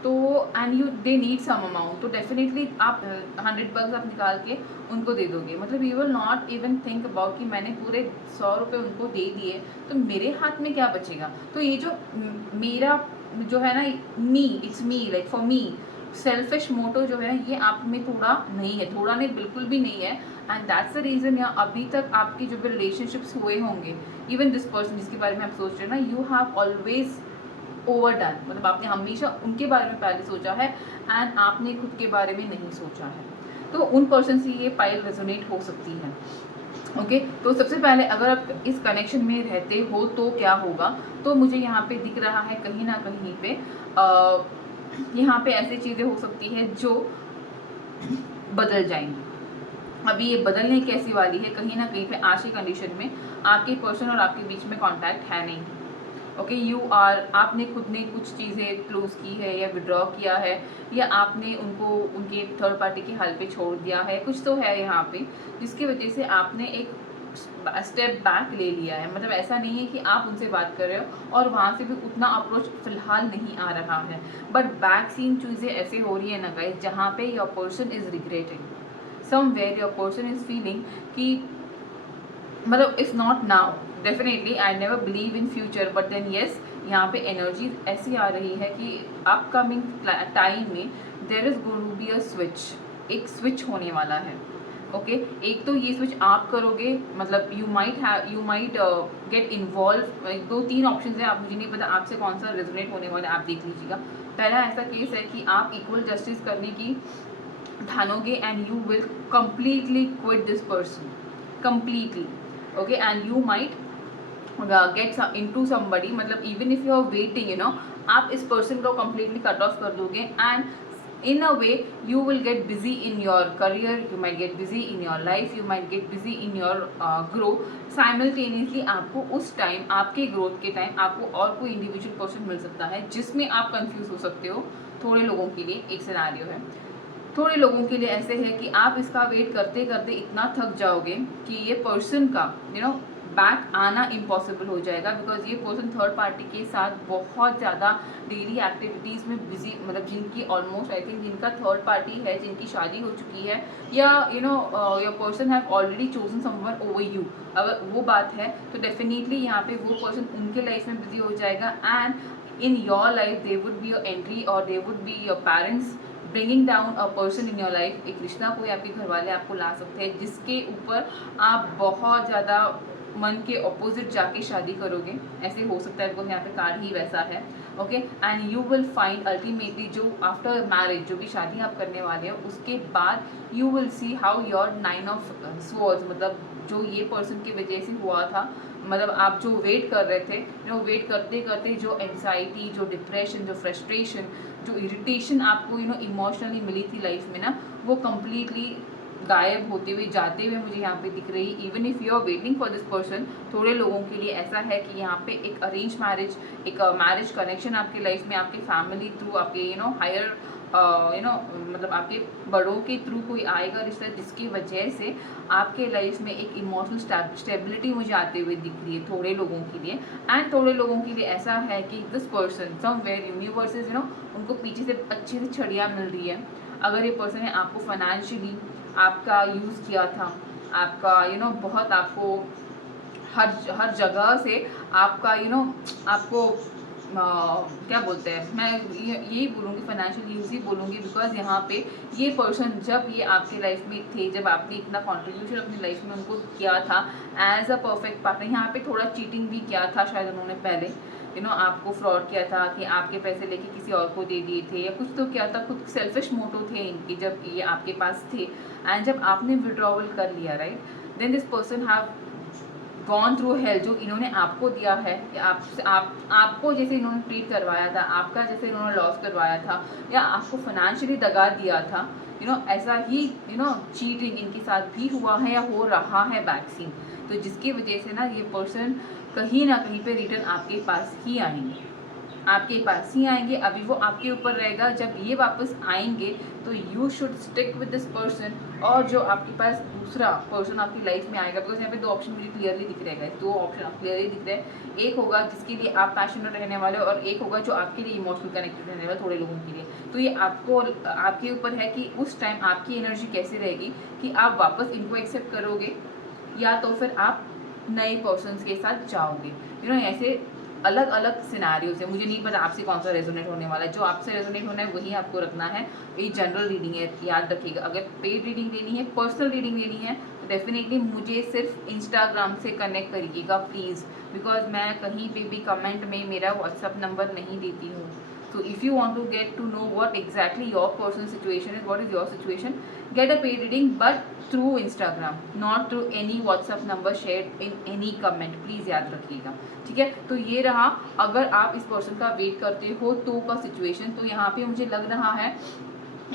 तो and you they need some amount, तो डेफिनेटली आप 100 bucks आप निकाल के उनको दे दोगे। मतलब you will not even think about कि मैंने पूरे 100 रुपये उनको दे दिए तो मेरे हाथ में क्या बचेगा। तो ये जो मेरा जो है ना, me, it's me, like for me, selfish motto जो है ये आप में थोड़ा नहीं है, थोड़ा नहीं, बिल्कुल भी नहीं है। एंड दैट्स द रीज़न या अभी तक आपकी जो भी रिलेशनशिप्स हुए होंगे, इवन दिस पर्सन जिसके बारे में आप सोच रहे हैं ना, यू हैव ऑलवेज ओवरडन, मतलब आपने हमेशा उनके बारे में पहले सोचा है एंड आपने खुद के बारे में नहीं सोचा है। तो उन पर्सन से ये पाइल रेजोनेट हो सकती है। ओके तो सबसे पहले अगर आप इस कनेक्शन में रहते हो तो क्या होगा, तो मुझे यहाँ पे दिख रहा है कहीं ना कहीं पे यहाँ पे ऐसी चीज़ें हो सकती है जो बदल जाएंगी। अभी ये बदलने कैसी वाली है, कहीं ना कहीं पे आज की कंडीशन में आपके पर्सन और आपके बीच में कांटेक्ट है नहीं। ओके यू आर, आपने खुद ने कुछ चीज़ें क्लोज की है या विड्रॉ किया है, या आपने उनको उनके थर्ड पार्टी के हाल पे छोड़ दिया है, कुछ तो है यहाँ पे जिसकी वजह से आपने एक स्टेप बैक ले लिया है। मतलब ऐसा नहीं है कि आप उनसे बात कर रहे हो और वहाँ से भी उतना अप्रोच फिलहाल नहीं आ रहा है, बट बैक सीन चीज़ें ऐसे हो रही है ना गाइस जहाँ पे your person is regretting somewhere, your person is feeling कि मतलब if not now definitely I never believe in future, but then yes यहाँ पे एनर्जी ऐसी आ रही है कि अपकमिंग टाइम में there is going to be a switch, एक स्विच होने वाला है। ओके एक तो ये स्विच आप करोगे, मतलब you might get involve. 2-3 option है, आप मुझे नहीं पता आपसे कौन सा रेजोनेट होने वाला है, आप देख लीजिएगा। पहला ऐसा केस है कि आप इक्वल जस्टिस करने की ठानोगे and you will completely quit this person completely. Okay, and you might get into somebody, मतलब even if you are waiting, you know, आप इस person को completely cut off कर दोगे and in a way you will get busy in your career, you might get busy in your life, you might get busy in your growth. Simultaneously आपको उस टाइम, आपके ग्रोथ के टाइम आपको और कोई इंडिविजुअल पर्सन मिल सकता है जिसमें आप कंफ्यूज हो सकते हो. थोड़े लोगों के लिए एक सिनेरियो है, थोड़े लोगों के लिए ऐसे है कि आप इसका वेट करते करते इतना थक जाओगे कि ये पर्सन का बैक आना इम्पॉसिबल हो जाएगा, बिकॉज ये पर्सन थर्ड पार्टी के साथ बहुत ज़्यादा डेली एक्टिविटीज़ में बिजी, मतलब जिनकी ऑलमोस्ट आई थिंक जिनका थर्ड पार्टी है, जिनकी शादी हो चुकी है, या your person have already chosen someone over you, अगर वो बात है तो डेफिनेटली यहाँ पे वो पर्सन उनके लाइफ में बिजी हो जाएगा and in your life they would be your entry और they would be your parents bringing down a person in your life. एक रिश्ता कोई आपके घर वाले आपको ला सकते हैं जिसके ऊपर आप बहुत ज़्यादा मन के ऑपोजिट जाके शादी करोगे. ऐसे हो सकता है बिकॉज यहाँ पे कार्ड ही वैसा है. Okay, and you will find ultimately जो आफ्टर मैरिज जो भी शादी आप करने वाले हो उसके बाद you will see how your 9 of swords, मतलब जो ये पर्सन की वजह से हुआ था, मतलब आप जो वेट कर रहे थे, वेट करते करते जो एंजाइटी, जो डिप्रेशन, जो फ्रस्ट्रेशन, जो इरिटेशन आपको इमोशनली मिली थी लाइफ में ना, वो कम्प्लीटली गायब होते हुए जाते हुए मुझे यहाँ पे दिख रही. Even if you are waiting for this person, थोड़े लोगों के लिए ऐसा है कि यहाँ पे एक अरेंज मैरिज, एक मैरिज कनेक्शन आपके लाइफ में, आपके फैमिली थ्रू, आपके हायर मतलब आपके बड़ों के थ्रू कोई आएगा रिश्ता, जिसकी वजह से आपके लाइफ में एक इमोशनल स्टेबिलिटी मुझे आते हुए दिख रही है थोड़े लोगों के लिए. एंड थोड़े लोगों के लिए ऐसा है कि दिस पर्सन समवेयर यूनिवर्सेस उनको पीछे से अच्छे से छड़ियाँ मिल रही है. अगर ये पर्सन है आपको फाइनेंशियली आपका यूज़ किया था, आपका बहुत आपको हर जगह से आपका आपको क्या बोलते हैं, मैं यही बोलूँगी फाइनेंशियल यूज़ ही बोलूँगी, बिकॉज यहाँ पे ये पर्सन जब ये आपके लाइफ में थे, जब आपने इतना कंट्रीब्यूशन अपनी लाइफ में उनको किया था एज अ परफेक्ट पार्टनर, यहाँ पे थोड़ा चीटिंग भी किया था शायद उन्होंने पहले, आपको फ्रॉड किया था कि आपके पैसे लेके किसी और को दे दिए थे, या कुछ तो क्या था, खुद सेल्फिश मोटो थे इनके जब ये आपके पास थे. एंड जब आपने विड्रॉवल कर लिया, right, then this person have gone through hell, जो इन्होंने आपको दिया है, आपको जैसे इन्होंने ट्रीट करवाया था, आपका जैसे इन्होंने लॉस करवाया था, या आपको फाइनेंशियली दगा दिया था, ऐसा ही चीटिंग इनके साथ भी हुआ है या हो रहा है बैक सीन. तो जिसकी वजह से ना ये पर्सन कहीं ना कहीं पे रिटर्न आपके पास ही आएंगे, आपके पास ही आएंगे. अभी वो आपके ऊपर रहेगा, जब ये वापस आएंगे तो you should stick with this person. और जो आपके पास दूसरा पर्सन आपकी लाइफ में आएगा, बिकॉज यहाँ पे 2 ऑप्शन मुझे क्लियरली दिख रहे हैं, 2 ऑप्शन क्लियरली दिख रहे हैं. एक होगा जिसके लिए आप पैशनेट रहने वाले हो, और एक होगा जो आपके लिए इमोशनल कनेक्टेड रहने वाले थोड़े लोगों के लिए. तो ये आपके ऊपर है कि उस टाइम आपकी एनर्जी कैसे रहेगी, कि आप वापस इनको एक्सेप्ट करोगे या तो फिर आप नए पर्सन्स के साथ जाओगे. ऐसे अलग अलग सिनारियोज है. मुझे नहीं पता आपसे कौन सा रेजोनेट होने वाला है. जो आपसे रेजोनेट होना है वही आपको रखना है. ये जनरल रीडिंग है, याद रखिएगा. अगर पेड रीडिंग लेनी है, पर्सनल रीडिंग लेनी है, तो डेफिनेटली मुझे सिर्फ इंस्टाग्राम से कनेक्ट करिएगा प्लीज़, बिकॉज मैं कहीं पे भी कमेंट में मेरा व्हाट्सअप नंबर नहीं देती हूँ. So if you want to get to know what exactly your personal situation is, what is your situation, get a paid reading, but through Instagram, not through any WhatsApp number shared in any comment. Please याद रखिएगा, ठीक है. तो ये रहा, अगर आप इस पर्सन का वेट करते हो तो का सिचुएशन. तो यहाँ पे मुझे लग रहा है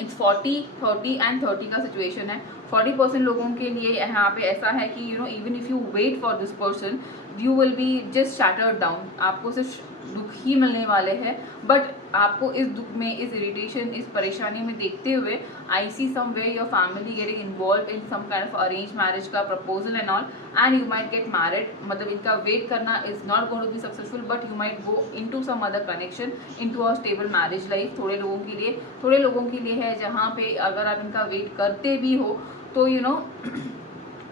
इट्स 40, 30 एंड 30 का सिचुएशन है. 40% लोगों के लिए यहाँ पे ऐसा है कि even if you wait for this person you will be just shattered down. आपको सिर्फ दुख ही मिलने वाले हैं, बट आपको इस दुख में, इस इरिटेशन, इस परेशानी में देखते हुए I see somewhere your family getting involve in some kind of arrange marriage का proposal and all, and you might get married. मतलब इनका वेट करना is not going to be successful, but you might go into some other connection, into a stable marriage life. थोड़े लोगों के लिए है जहाँ पे अगर आप इनका वेट करते भी हो तो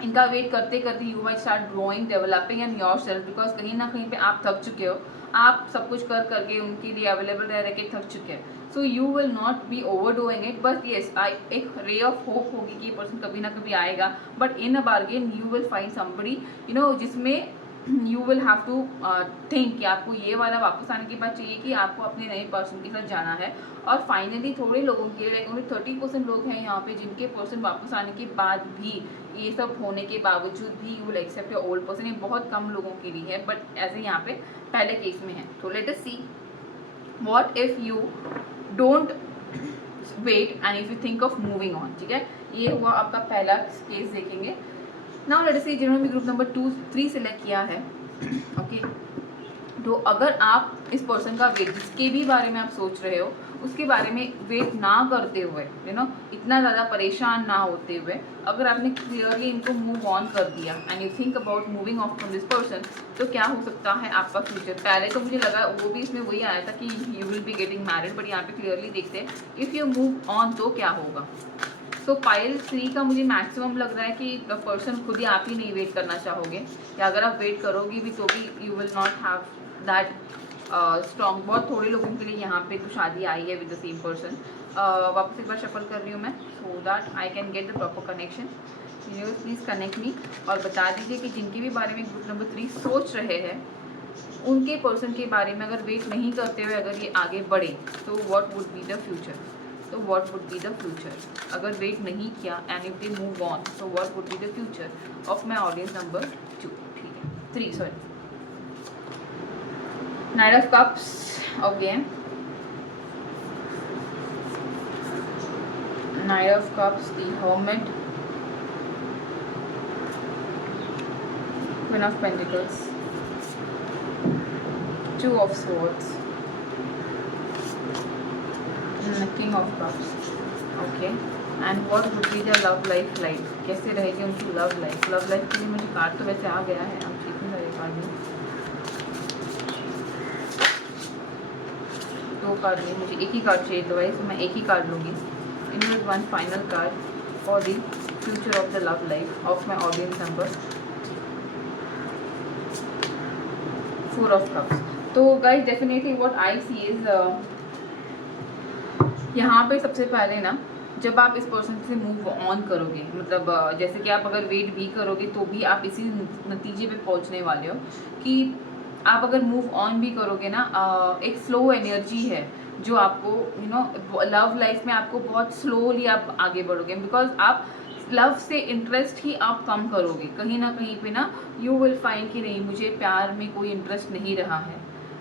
इनका वेट करते करते you might start growing, developing and your self, because कहीं ना कहीं पे आप थक चुके हो. आप सब कुछ कर करके उनके लिए अवेलेबल रह के थक चुके हैं. सो you will not B over doing it, but yes एक रे ऑफ होप होगी कि ये पर्सन कभी ना कभी आएगा. But in a bargain you will find somebody जिसमें you will have to think कि आपको ये वाला वापस आने के बाद चाहिए कि आपको अपने नए पर्सन के साथ जाना है। और फाइनली थोड़े लोगों के लाइक ओनली 30% लोग हैं यहाँ पे जिनके पर्सन वापस आने के बाद भी, ये सब होने के बावजूद भी you will accept your old person. ये बहुत कम लोगों के लिए है, बट ऐसे यहाँ पे पहले केस में है। तो let us see what if you don't wait and if you think of moving on. ठीक है, ये हुआ आपका पहला केस देखेंगे। नाउ लेट अस सी जिन्होंने भी ग्रुप नंबर 2-3 सेलेक्ट किया है, ओके, तो अगर आप इस पर्सन का वेट, जिसके भी बारे में आप सोच रहे हो उसके बारे में वेट ना करते हुए, यू नो, इतना ज़्यादा परेशान ना होते हुए, अगर आपने क्लियरली इनको मूव ऑन कर दिया and you think about moving of from this person, तो क्या हो सकता है आपका फ्यूचर। पहले तो मुझे लगा वो भी इसमें वही आया था कि you will be getting married, but यहाँ पे क्लियरली देखते हैं इफ़ यू मूव ऑन तो क्या होगा। तो पाइल 3 का मुझे मैक्सिमम लग रहा है कि पर्सन खुद ही आप ही नहीं वेट करना चाहोगे, या अगर आप वेट करोगी भी तो भी you will not have that strong. बहुत थोड़े लोगों के लिए यहाँ पे तो शादी आई है विद द सेम पर्सन। वापस एक बार शफल कर रही हूँ मैं, so that I can get the proper connection. Please connect me और बता दीजिए कि जिनके भी बारे में ग्रुप नंबर 3 सोच रहे हैं उनके पर्सन के बारे में अगर वेट नहीं करते हुए अगर ये आगे बढ़े तो what would be the future. तो what would be the future अगर वेट नहीं किया and if they move on, तो what would be the future of my audience number 2। ठीक है, 3 sorry. Knight of Cups, okay. Knight of Cups, the Hermit, Queen of Pentacles, Two of Swords, King of Cups, okay. And what would be their love life like? कैसे रहेगी उनकी लव लाइफ। लव लाइफ के लिए मुझे कार्ड तो वैसे आ गया है, अब कितने सारे कार्ड हैं, 2 कार्ड नहीं, मुझे एक ही कार्ड चाहिए, तो वाइज मैं एक ही कार्ड लूँगी। In one final card for the future of the love life of my audience number 4 of cups. तो guys definitely what I see is, यहाँ पे सबसे पहले ना जब आप इस पर्सन से मूव ऑन करोगे, मतलब जैसे कि आप अगर वेट भी करोगे तो भी आप इसी नतीजे पे पहुँचने वाले हो कि आप अगर मूव ऑन भी करोगे ना, एक स्लो एनर्जी है जो आपको यू नो लव लाइफ में आपको बहुत स्लोली आप आगे बढ़ोगे, बिकॉज आप लव से इंटरेस्ट ही आप कम करोगे कहीं ना कहीं पे ना। यू विल फाइंड कि नहीं, मुझे प्यार में कोई इंटरेस्ट नहीं रहा है,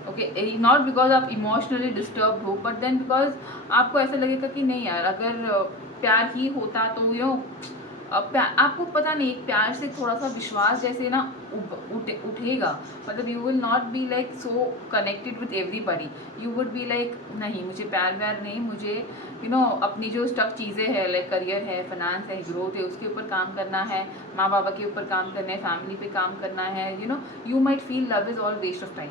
ओके। नॉट बिकॉज आप इमोशनली डिस्टर्ब हो, बट देन बिकॉज आपको ऐसा लगेगा कि नहीं यार, अगर प्यार ही होता तो यू नो आपको पता नहीं, एक प्यार से थोड़ा सा विश्वास जैसे ना उठेगा, मतलब you will not be like so connected with everybody. You would be like नहीं, मुझे प्यार व्यार नहीं, मुझे यू नो अपनी जो स्टफ चीज़ें हैं लाइक करियर है, फाइनेंस है, ग्रोथ है, उसके ऊपर काम करना है, माँ बाबा के ऊपर काम करना है, फैमिली पे काम करना है। You know you might feel love is all waste of time,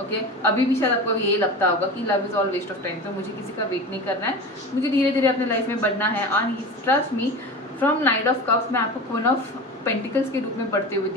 okay. अभी भी शायद आपको यही लगता होगा कि love is all waste of time, तो मुझे किसी का वेट नहीं करना है, मुझे धीरे धीरे अपने लाइफ में बढ़ना है। और trust me, from night of cups में आपको क्वीन ऑफ पेंटिकल्स के रूप में बढ़ते हुए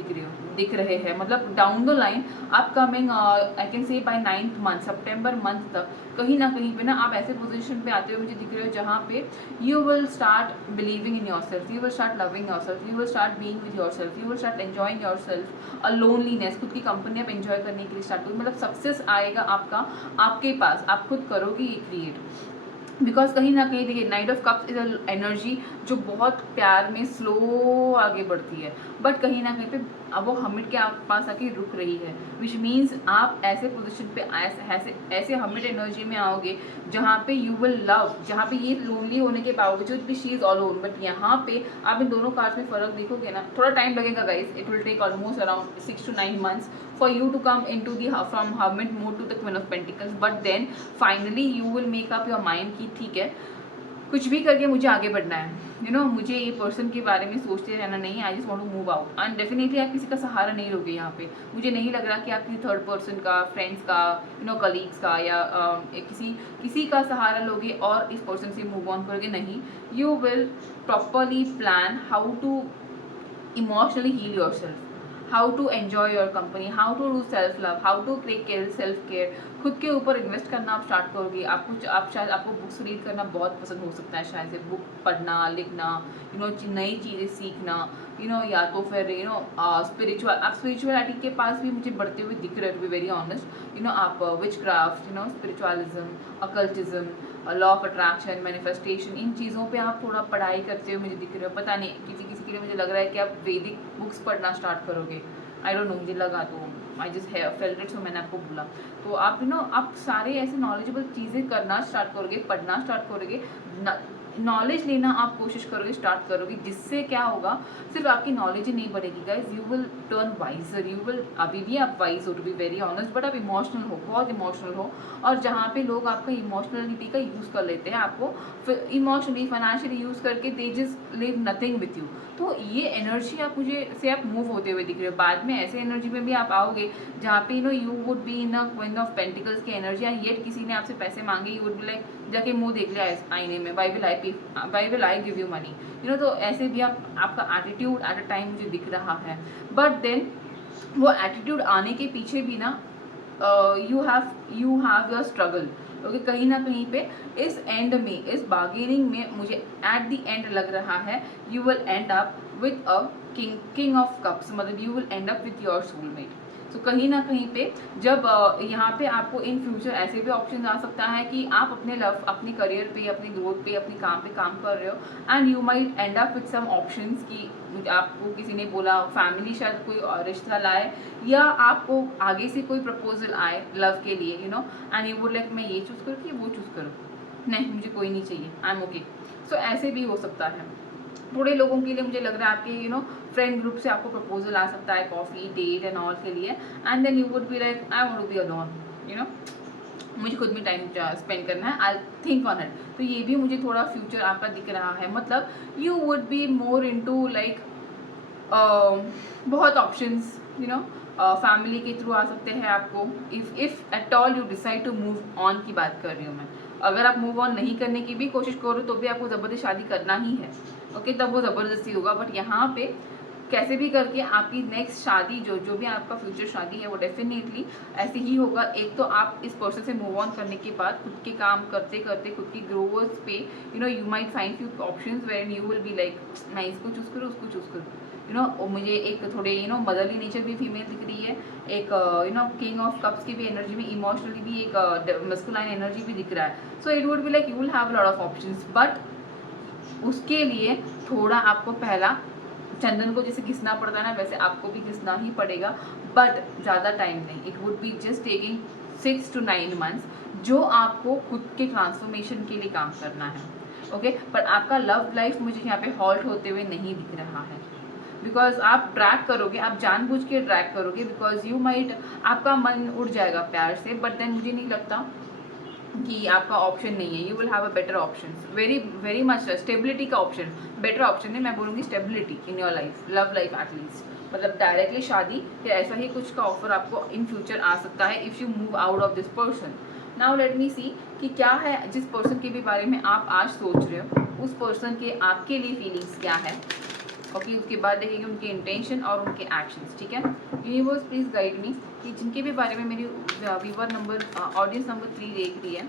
दिख रहे हैं, मतलब डाउन द लाइन आप coming I can say by 9th month, सितंबर मंथ तक कहीं ना कहीं पे ना आप ऐसे पोजीशन पे आते हुए मुझे दिख रहे हो जहाँ पे you will start believing in your self, you will start loving your self, you will start being with your self, you will start enjoying your self. Loneliness, खुद की कंपनी आप एंजॉय करने के लिए स्टार्ट करो, मतलब सक्सेस आएगा आपका आपके पास, आप खुद करोगे ये क्रिएट। बिकॉज कहीं ना कहीं देखिए, night of cups is a energy जो बहुत प्यार में स्लो आगे बढ़ती है, बट कहीं ना कहीं पे अब वो हमिट के आप पास आके रुक रही है, विच मीन्स आप ऐसे पोजीशन पे ऐसे हमिट एनर्जी में आओगे जहाँ पे यू विल लव, जहाँ पे ये लोनली होने के बावजूद भी she is all own. But यहाँ पे आप इन दोनों कार्ड्स में फ़र्क देखोगे ना, थोड़ा टाइम लगेगा guys, it will take almost around 6 to 9 months for you to come into the from hermit mode to the queen of pentacles, but then finally you will make up your mind कि ठीक है, कुछ भी करके मुझे आगे बढ़ना है, यू नो मुझे ये पर्सन के बारे में सोचते रहना नहीं, I just want to move out. And definitely आप किसी का सहारा नहीं लोगे यहाँ पे, मुझे नहीं लग रहा कि आप किसी थर्ड पर्सन का, फ्रेंड्स का, यू नो कलीग्स का या किसी का सहारा लोगे और इस पर्सन से मूव ऑन करोगे, नहीं। You will properly plan how to emotionally heal yourself, how to enjoy your company, how to do self love, how to take care, self care, खुद के ऊपर इन्वेस्ट करना आप स्टार्ट करोगे। आप शायद आपको बुक्स रीड करना बहुत पसंद हो सकता है, शायद से बुक पढ़ना, लिखना, नई चीज़ें सीखना, या तो फिर आप स्पिरिचुअलिटी के पास भी मुझे बढ़ते हुए दिख रहे हो, टू बी वेरी ऑनेस्ट। आप witchcraft, spiritualism, occultism, law of attraction, manifestation, इन चीज़ों पे आप थोड़ा पढ़ाई करते हुए मुझे दिख रहे हो। पता नहीं, किसी किसी के लिए मुझे लग रहा है कि आप वैदिक बुक्स पढ़ना स्टार्ट करोगे, आई डोंट नो, मुझे लगा, तो आई जस्ट फेल्ट इट, सो मैंने आपको बोला। तो आप आप सारे ऐसे नॉलेजेबल चीज़ें करना स्टार्ट करोगे, पढ़ना स्टार्ट करोगे, नॉलेज लेना आप कोशिश करोगे, स्टार्ट करोगे, जिससे क्या होगा, सिर्फ आपकी नॉलेज ही नहीं बढ़ेगी guys, you will turn wiser, you will, अभी भी आप वाइज हो to be very honest, but आप इमोशनल हो, बहुत इमोशनल हो। और जहाँ पे लोग आपका इमोशनलिटी का यूज़ कर लेते हैं, आपको इमोशनली फाइनेंशियली यूज़ करके, they just live nothing with you. तो ये एनर्जी आप मूव होते हुए दिख रहे हो। बाद में ऐसे एनर्जी में भी आप आओगे जहाँ पे you would be in a queen of pentacles की एनर्जी, एंड येट किसी ने आपसे पैसे मांगे, यू वुड बी लाइक, जाके मुंह देख लिया आईने में, why will I give you money, तो ऐसे भी आपका एटीट्यूड एट अ टाइम मुझे दिख रहा है। बट देन वो एटीट्यूड आने के पीछे भी ना you have your struggle. Okay, कहीं ना कहीं पे इस एंड में, इस बार्गेनिंग में, मुझे एट द एंड लग रहा है you will end up with a king of cups, मतलब you will end up with your soulmate. तो कहीं ना कहीं पे जब यहाँ पे आपको इन फ्यूचर ऐसे भी ऑप्शन आ सकता है कि आप अपने अपने करियर पे, अपनी ग्रोथ पे, अपने काम पे काम कर रहे हो, and you might end up with some options कि आपको किसी ने बोला, फैमिली शायद कोई रिश्ता लाए, या आपको आगे से कोई प्रपोजल आए लव के लिए, एंड यू वुड लाइक, मैं ये चूज़ करूँ कि वो चूज़ करूँ, नहीं मुझे कोई नहीं चाहिए, आई एम ओके। सो ऐसे भी हो सकता है। थोड़े लोगों के लिए मुझे लग रहा है आपके फ्रेंड ग्रुप से आपको प्रपोजल आ सकता है, कॉफ़ी डेट एंड ऑल के लिए, and then you would be like, I want to be alone, मुझे खुद में टाइम स्पेंड करना है, आई थिंक ऑन इट। तो ये भी मुझे थोड़ा फ्यूचर आपका दिख रहा है, मतलब you would be more into like बहुत ऑप्शंस, फैमिली के थ्रू आ सकते हैं आपको, if at all you decide to move on की बात कर रही हूँ मैं। अगर आप मूव ऑन नहीं करने की भी कोशिश करो तो भी आपको ज़बरदस्ती शादी करना ही है, ओके, तब वो ज़बरदस्ती होगा। बट यहाँ पे कैसे भी करके आपकी नेक्स्ट शादी, जो भी आपका फ्यूचर शादी है, वो डेफिनेटली ऐसे ही होगा। एक तो आप इस पर्सन से मूव ऑन करने के बाद खुद के काम करते करते, खुद की ग्रोवर्स पे, you might find few options where you will be like, मैं इसको चूज़ करूँ, उसको चूज़ करूँ, और मुझे एक थोड़े मदरली नेचर भी फीमेल दिख रही है, एक किंग ऑफ कप्स की भी एनर्जी में, इमोशनली भी एक मस्कुलाइन एनर्जी भी दिख रहा है। So it would be like you will have lot of options, but उसके लिए थोड़ा आपको पहला चंदन को जैसे घिसना पड़ता है ना, वैसे आपको भी घिसना ही पड़ेगा, बट ज़्यादा टाइम नहीं, it would be just taking 6 to 9 months, जो आपको खुद के ट्रांसफॉर्मेशन के लिए काम करना है, ओके। पर आपका लव लाइफ मुझे यहाँ पे हॉल्ट होते हुए नहीं दिख रहा है, बिकॉज आप ट्रैक करोगे, आप जानबूझ के ट्रैक करोगे, बिकॉज यू माइट, आपका मन उड़ जाएगा प्यार से, बट देन मुझे नहीं लगता कि आपका ऑप्शन नहीं है, you will have a better option, very much stability का ऑप्शन, बेटर ऑप्शन है, मैं बोलूँगी stability in your life, love life at least, मतलब डायरेक्टली शादी या ऐसा ही कुछ का ऑफर आपको इन फ्यूचर आ सकता है if you move out of this person. Now let me see कि क्या है जिस पर्सन के भी बारे में आप आज सोच रहे हो, उस पर्सन के आपके लिए फीलिंग्स क्या है, ओके। उसके बाद देखेंगे उनके इंटेंशन और उनके एक्शंस, ठीक है। यूनिवर्स प्लीज़ गाइड मी कि जिनके भी बारे में मेरी व्यूवर नंबर, ऑडियंस नंबर 3 देख रही है,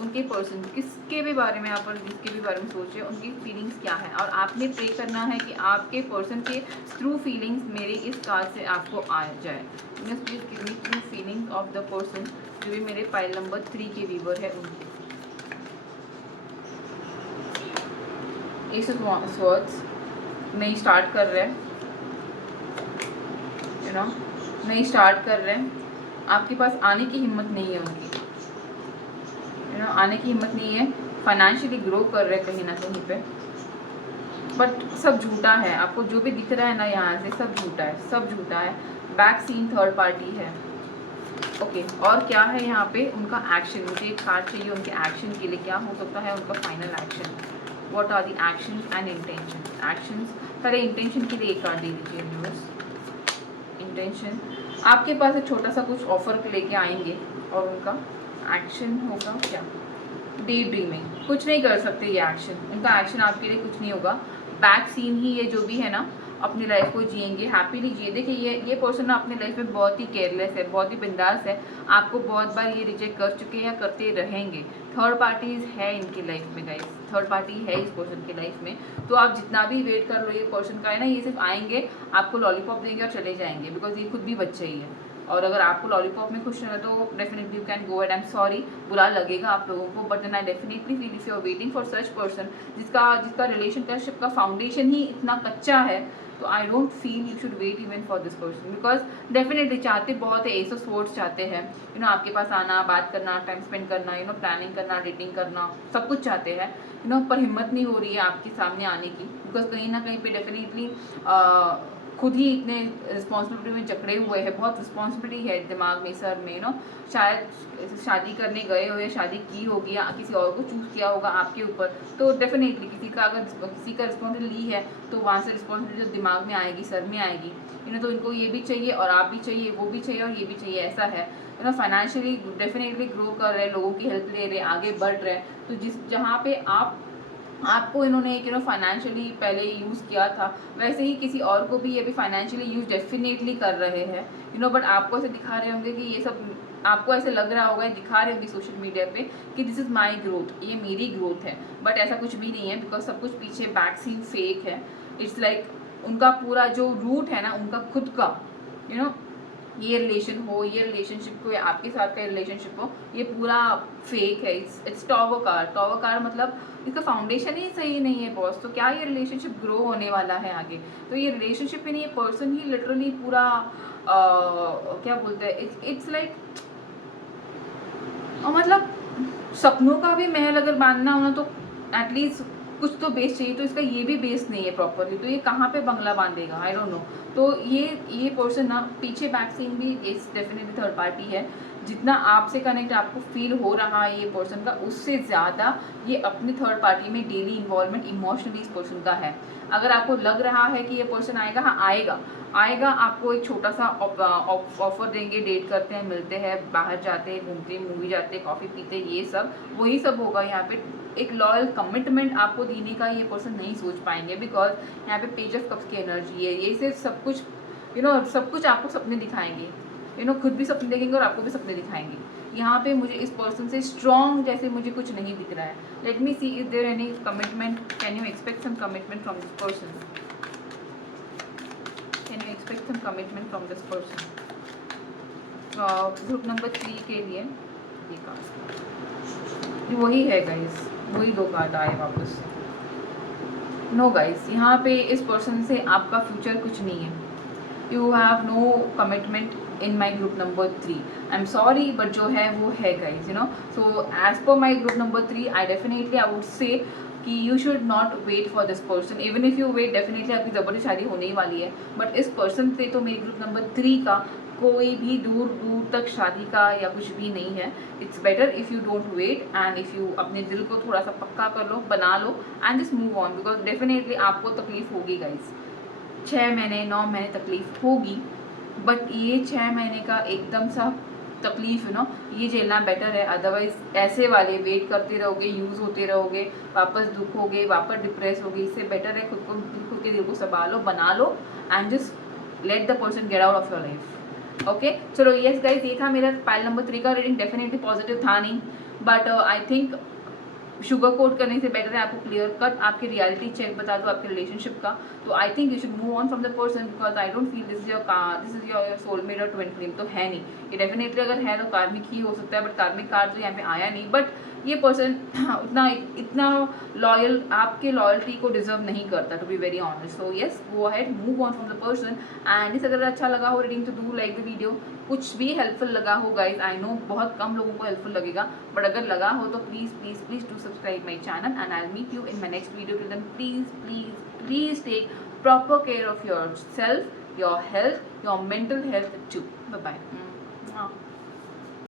उनके पर्सन, किसके भी बारे में आप जिसके भी बारे में सोच रहे हो, उनकी फीलिंग्स क्या है, और आपने प्रे करना है कि आपके पर्सन के थ्रू फीलिंग्स मेरे इस कार्ड से आपको आ जाए। Universe please give me through feelings of the person जो भी मेरे पाइल नंबर 3 के व्यूवर है उनके। एस ऑफ स्वॉर्ड्स, नहीं स्टार्ट कर रहे हैं, नहीं स्टार्ट कर रहे हैं, आपके पास आने की हिम्मत नहीं है उनकी, आने की हिम्मत नहीं है, फाइनेंशियली ग्रो कर रहे हैं कहीं ना कहीं पे, बट सब झूठा है, आपको जो भी दिख रहा है ना यहाँ से सब झूठा है, सब झूठा है, बैक सीन थर्ड पार्टी है, ओके। और क्या है यहाँ पे उनका एक्शन, मुझे एक कार्ड चाहिए उनके एक्शन के लिए, क्या हो सकता है उनका final action, what are the action and intention, actions, पहले इंटेंशन के लिए एक कार्ड दे दीजिए यूनिवर्स। इंटेंशन, आपके पास एक छोटा सा कुछ ऑफर लेके आएंगे और उनका एक्शन होगा क्या, डे ड्रीमिंग, कुछ नहीं कर सकते ये एक्शन, उनका एक्शन आपके लिए कुछ नहीं होगा, बैक सीन ही ये जो भी है ना, अपनी लाइफ को जिएंगे, हैप्पीली जिए। देखिए ये पर्सन ना अपनी लाइफ में बहुत ही केयरलेस है, बहुत ही बिंदास है, आपको बहुत बार ये रिजेक्ट कर चुके हैं या करते रहेंगे। थर्ड पार्टीज है इनकी लाइफ में गाइस, थर्ड पार्टी है इस पर्सन की लाइफ में। तो आप जितना भी वेट कर लो ये पर्सन का है ना, ये सिर्फ आएंगे, आपको लॉलीपॉप देंगे और चले जाएंगे, बिकॉज ये खुद भी बच्चे ही है। और अगर आपको लॉलीपॉप में खुश रहना तो definitely you can go and I am sorry, बुरा लगेगा आप लोगों को, but then I definitely feel if you are waiting for such person जिसका रिलेशनशिप का फाउंडेशन ही इतना कच्चा है, तो I don't feel you should wait even for this person, because definitely चाहते बहुत है, एस ऑफ स्वॉर्ड्स चाहते हैं, आपके पास आना, बात करना, टाइम स्पेंड करना, प्लानिंग करना, डेटिंग करना, सब कुछ चाहते हैं, पर हिम्मत नहीं हो रही है आपके सामने आने की, बिकॉज कहीं ना कहीं पे डेफिनेटली खुद ही इतने रिस्पॉन्सिबिलिटी में जकड़े हुए हैं, बहुत रिस्पॉन्सिबिलिटी है दिमाग में, सर में, शायद शादी करने गए हो या शादी की होगी या किसी और को चूज़ किया होगा आपके ऊपर, तो डेफिनेटली किसी का रिस्पॉन्सिबिलिटी ली है तो वहाँ से रिस्पॉन्सिबिलिटी जो दिमाग में आएगी, सर में आएगी, तो इनको ये भी चाहिए और आप भी चाहिए, वो भी चाहिए और ये भी चाहिए, ऐसा है। फाइनेंशियली डेफिनेटली ग्रो कर रहे, लोगों की हेल्प ले रहे, आगे बढ़ रहे, तो जहाँ पे आपको इन्होंने एक फाइनेंशियली पहले यूज़ किया था, वैसे ही किसी और को भी ये भी फाइनेंशियली यूज़ डेफिनेटली कर रहे हैं, बट आपको ऐसे दिखा रहे होंगे कि ये सब, आपको ऐसे लग रहा होगा, दिखा रहे होंगे सोशल मीडिया पे कि दिस इज़ माई ग्रोथ, ये मेरी ग्रोथ है, बट ऐसा कुछ भी नहीं है, बिकॉज सब कुछ पीछे बैक सीन फेक है। इट्स लाइक उनका पूरा जो रूट है ना, उनका खुद का ये रिलेशन हो, ये रिलेशनशिप हो या आपके साथ का रिलेशनशिप हो, ये पूरा फेक है। इट्स टॉवर मतलब इसका फाउंडेशन ही सही नहीं है बॉस, तो क्या ये रिलेशनशिप ग्रो होने वाला है आगे? तो ये रिलेशनशिप ही नहीं, ये पर्सन ही लिटरली पूरा क्या बोलते हैं, इट्स लाइक मतलब सपनों का भी महल अगर बांधना हो ना, तो एटलीस्ट कुछ तो बेस चाहिए, तो इसका ये भी बेस नहीं है प्रॉपरली, तो ये कहाँ पे बंगला बांधेगा, आई डोंट नो। तो ये पर्सन ना पीछे बैक सीन भी इस डेफिनेटली थर्ड पार्टी है, जितना आपसे कनेक्ट आपको फील हो रहा है ये पर्सन का, उससे ज़्यादा ये अपनी थर्ड पार्टी में डेली इन्वॉल्वमेंट इमोशनली इस पर्सन का है। अगर आपको लग रहा है कि ये पर्सन आएगा, हाँ आएगा, आपको एक छोटा सा ऑफर देंगे, डेट करते हैं, मिलते हैं, बाहर जाते हैं, घूमते हैं, मूवी जाते हैं, कॉफ़ी पीते हैं, ये सब वही सब होगा यहाँ पे। एक लॉयल कमिटमेंट आपको देने का ये पर्सन नहीं सोच पाएंगे, बिकॉज यहाँ पे पेज ऑफ कप्स की एनर्जी है, ये सिर्फ सब कुछ सब कुछ आपको सपने दिखाएंगे, खुद भी सपने देखेंगे और आपको भी सपने दिखाएंगे। यहाँ पे मुझे इस पर्सन से स्ट्रॉन्ग जैसे मुझे कुछ नहीं दिख रहा है। Let me see is there any commitment, can you expect some commitment from this person, can you expect some commitment from this person. Group number 3 के लिए ये कार्ड वही है गाइस, वही 2 कार्ड आए वापस। नो गाइस, यहाँ पे इस पर्सन से आपका फ्यूचर कुछ नहीं है, you have no commitment in my group number 3। I am sorry but जो है वो है guys, so as per my group number 3 I definitely I would say कि you should not wait for this person, even if you wait definitely आपकी ज़बरदस्ती शादी होने ही वाली है, बट इस पर्सन से तो मेरे ग्रुप नंबर 3 का कोई भी दूर तक शादी का या कुछ भी नहीं है। It's better if you don't wait and if you अपने दिल को थोड़ा सा पक्का कर लो, बना लो and just move on, because definitely आपको तकलीफ होगी गाइज, 6 महीने 9 महीने तकलीफ होगी, बट ये 6 महीने का एकदम सा तकलीफ ये झेलना बेटर है। अदरवाइज ऐसे वाले वेट करते रहोगे, यूज़ होते रहोगे, वापस दुखोगे, वापस डिप्रेस होगे, इससे बेटर है खुद के दिल को संभालो, बना लो and just let the person get out of your life. Okay, चलो यस गाइज, ये था मेरा पाइल नंबर 3 का रीडिंग। डेफिनेटली पॉजिटिव था नहीं, but I think sugar coat करने से बेटर है आपको क्लियर कट आपकी रियलिटी चेक बता दो आपके रिलेशनशिप का, तो I think you should move on from the person, because I don't feel this is your soulmate और ट्विन फ्लेम, तो है नहीं ये। डेफिनेटली अगर है तो कार्मिक ही हो सकता है, बट कार्मिक कार्ड तो यहाँ पे आया नहीं, बट ये पर्सन इतना लॉयल आपके लॉयल्टी को डिजर्व नहीं करता, to be very honest. So yes, go ahead, move on from the person and इस अगर अच्छा लगा हो रीडिंग तो डू लाइक द वीडियो। कुछ भी हेल्पफुल लगा हो गाइज, आई नो बहुत कम लोगों को हेल्पफुल लगेगा, बट अगर लगा हो तो please please please do subscribe my channel and I will meet you in my next video. Till then please please please take proper care of yourself, your health, your mental health too. Bye bye.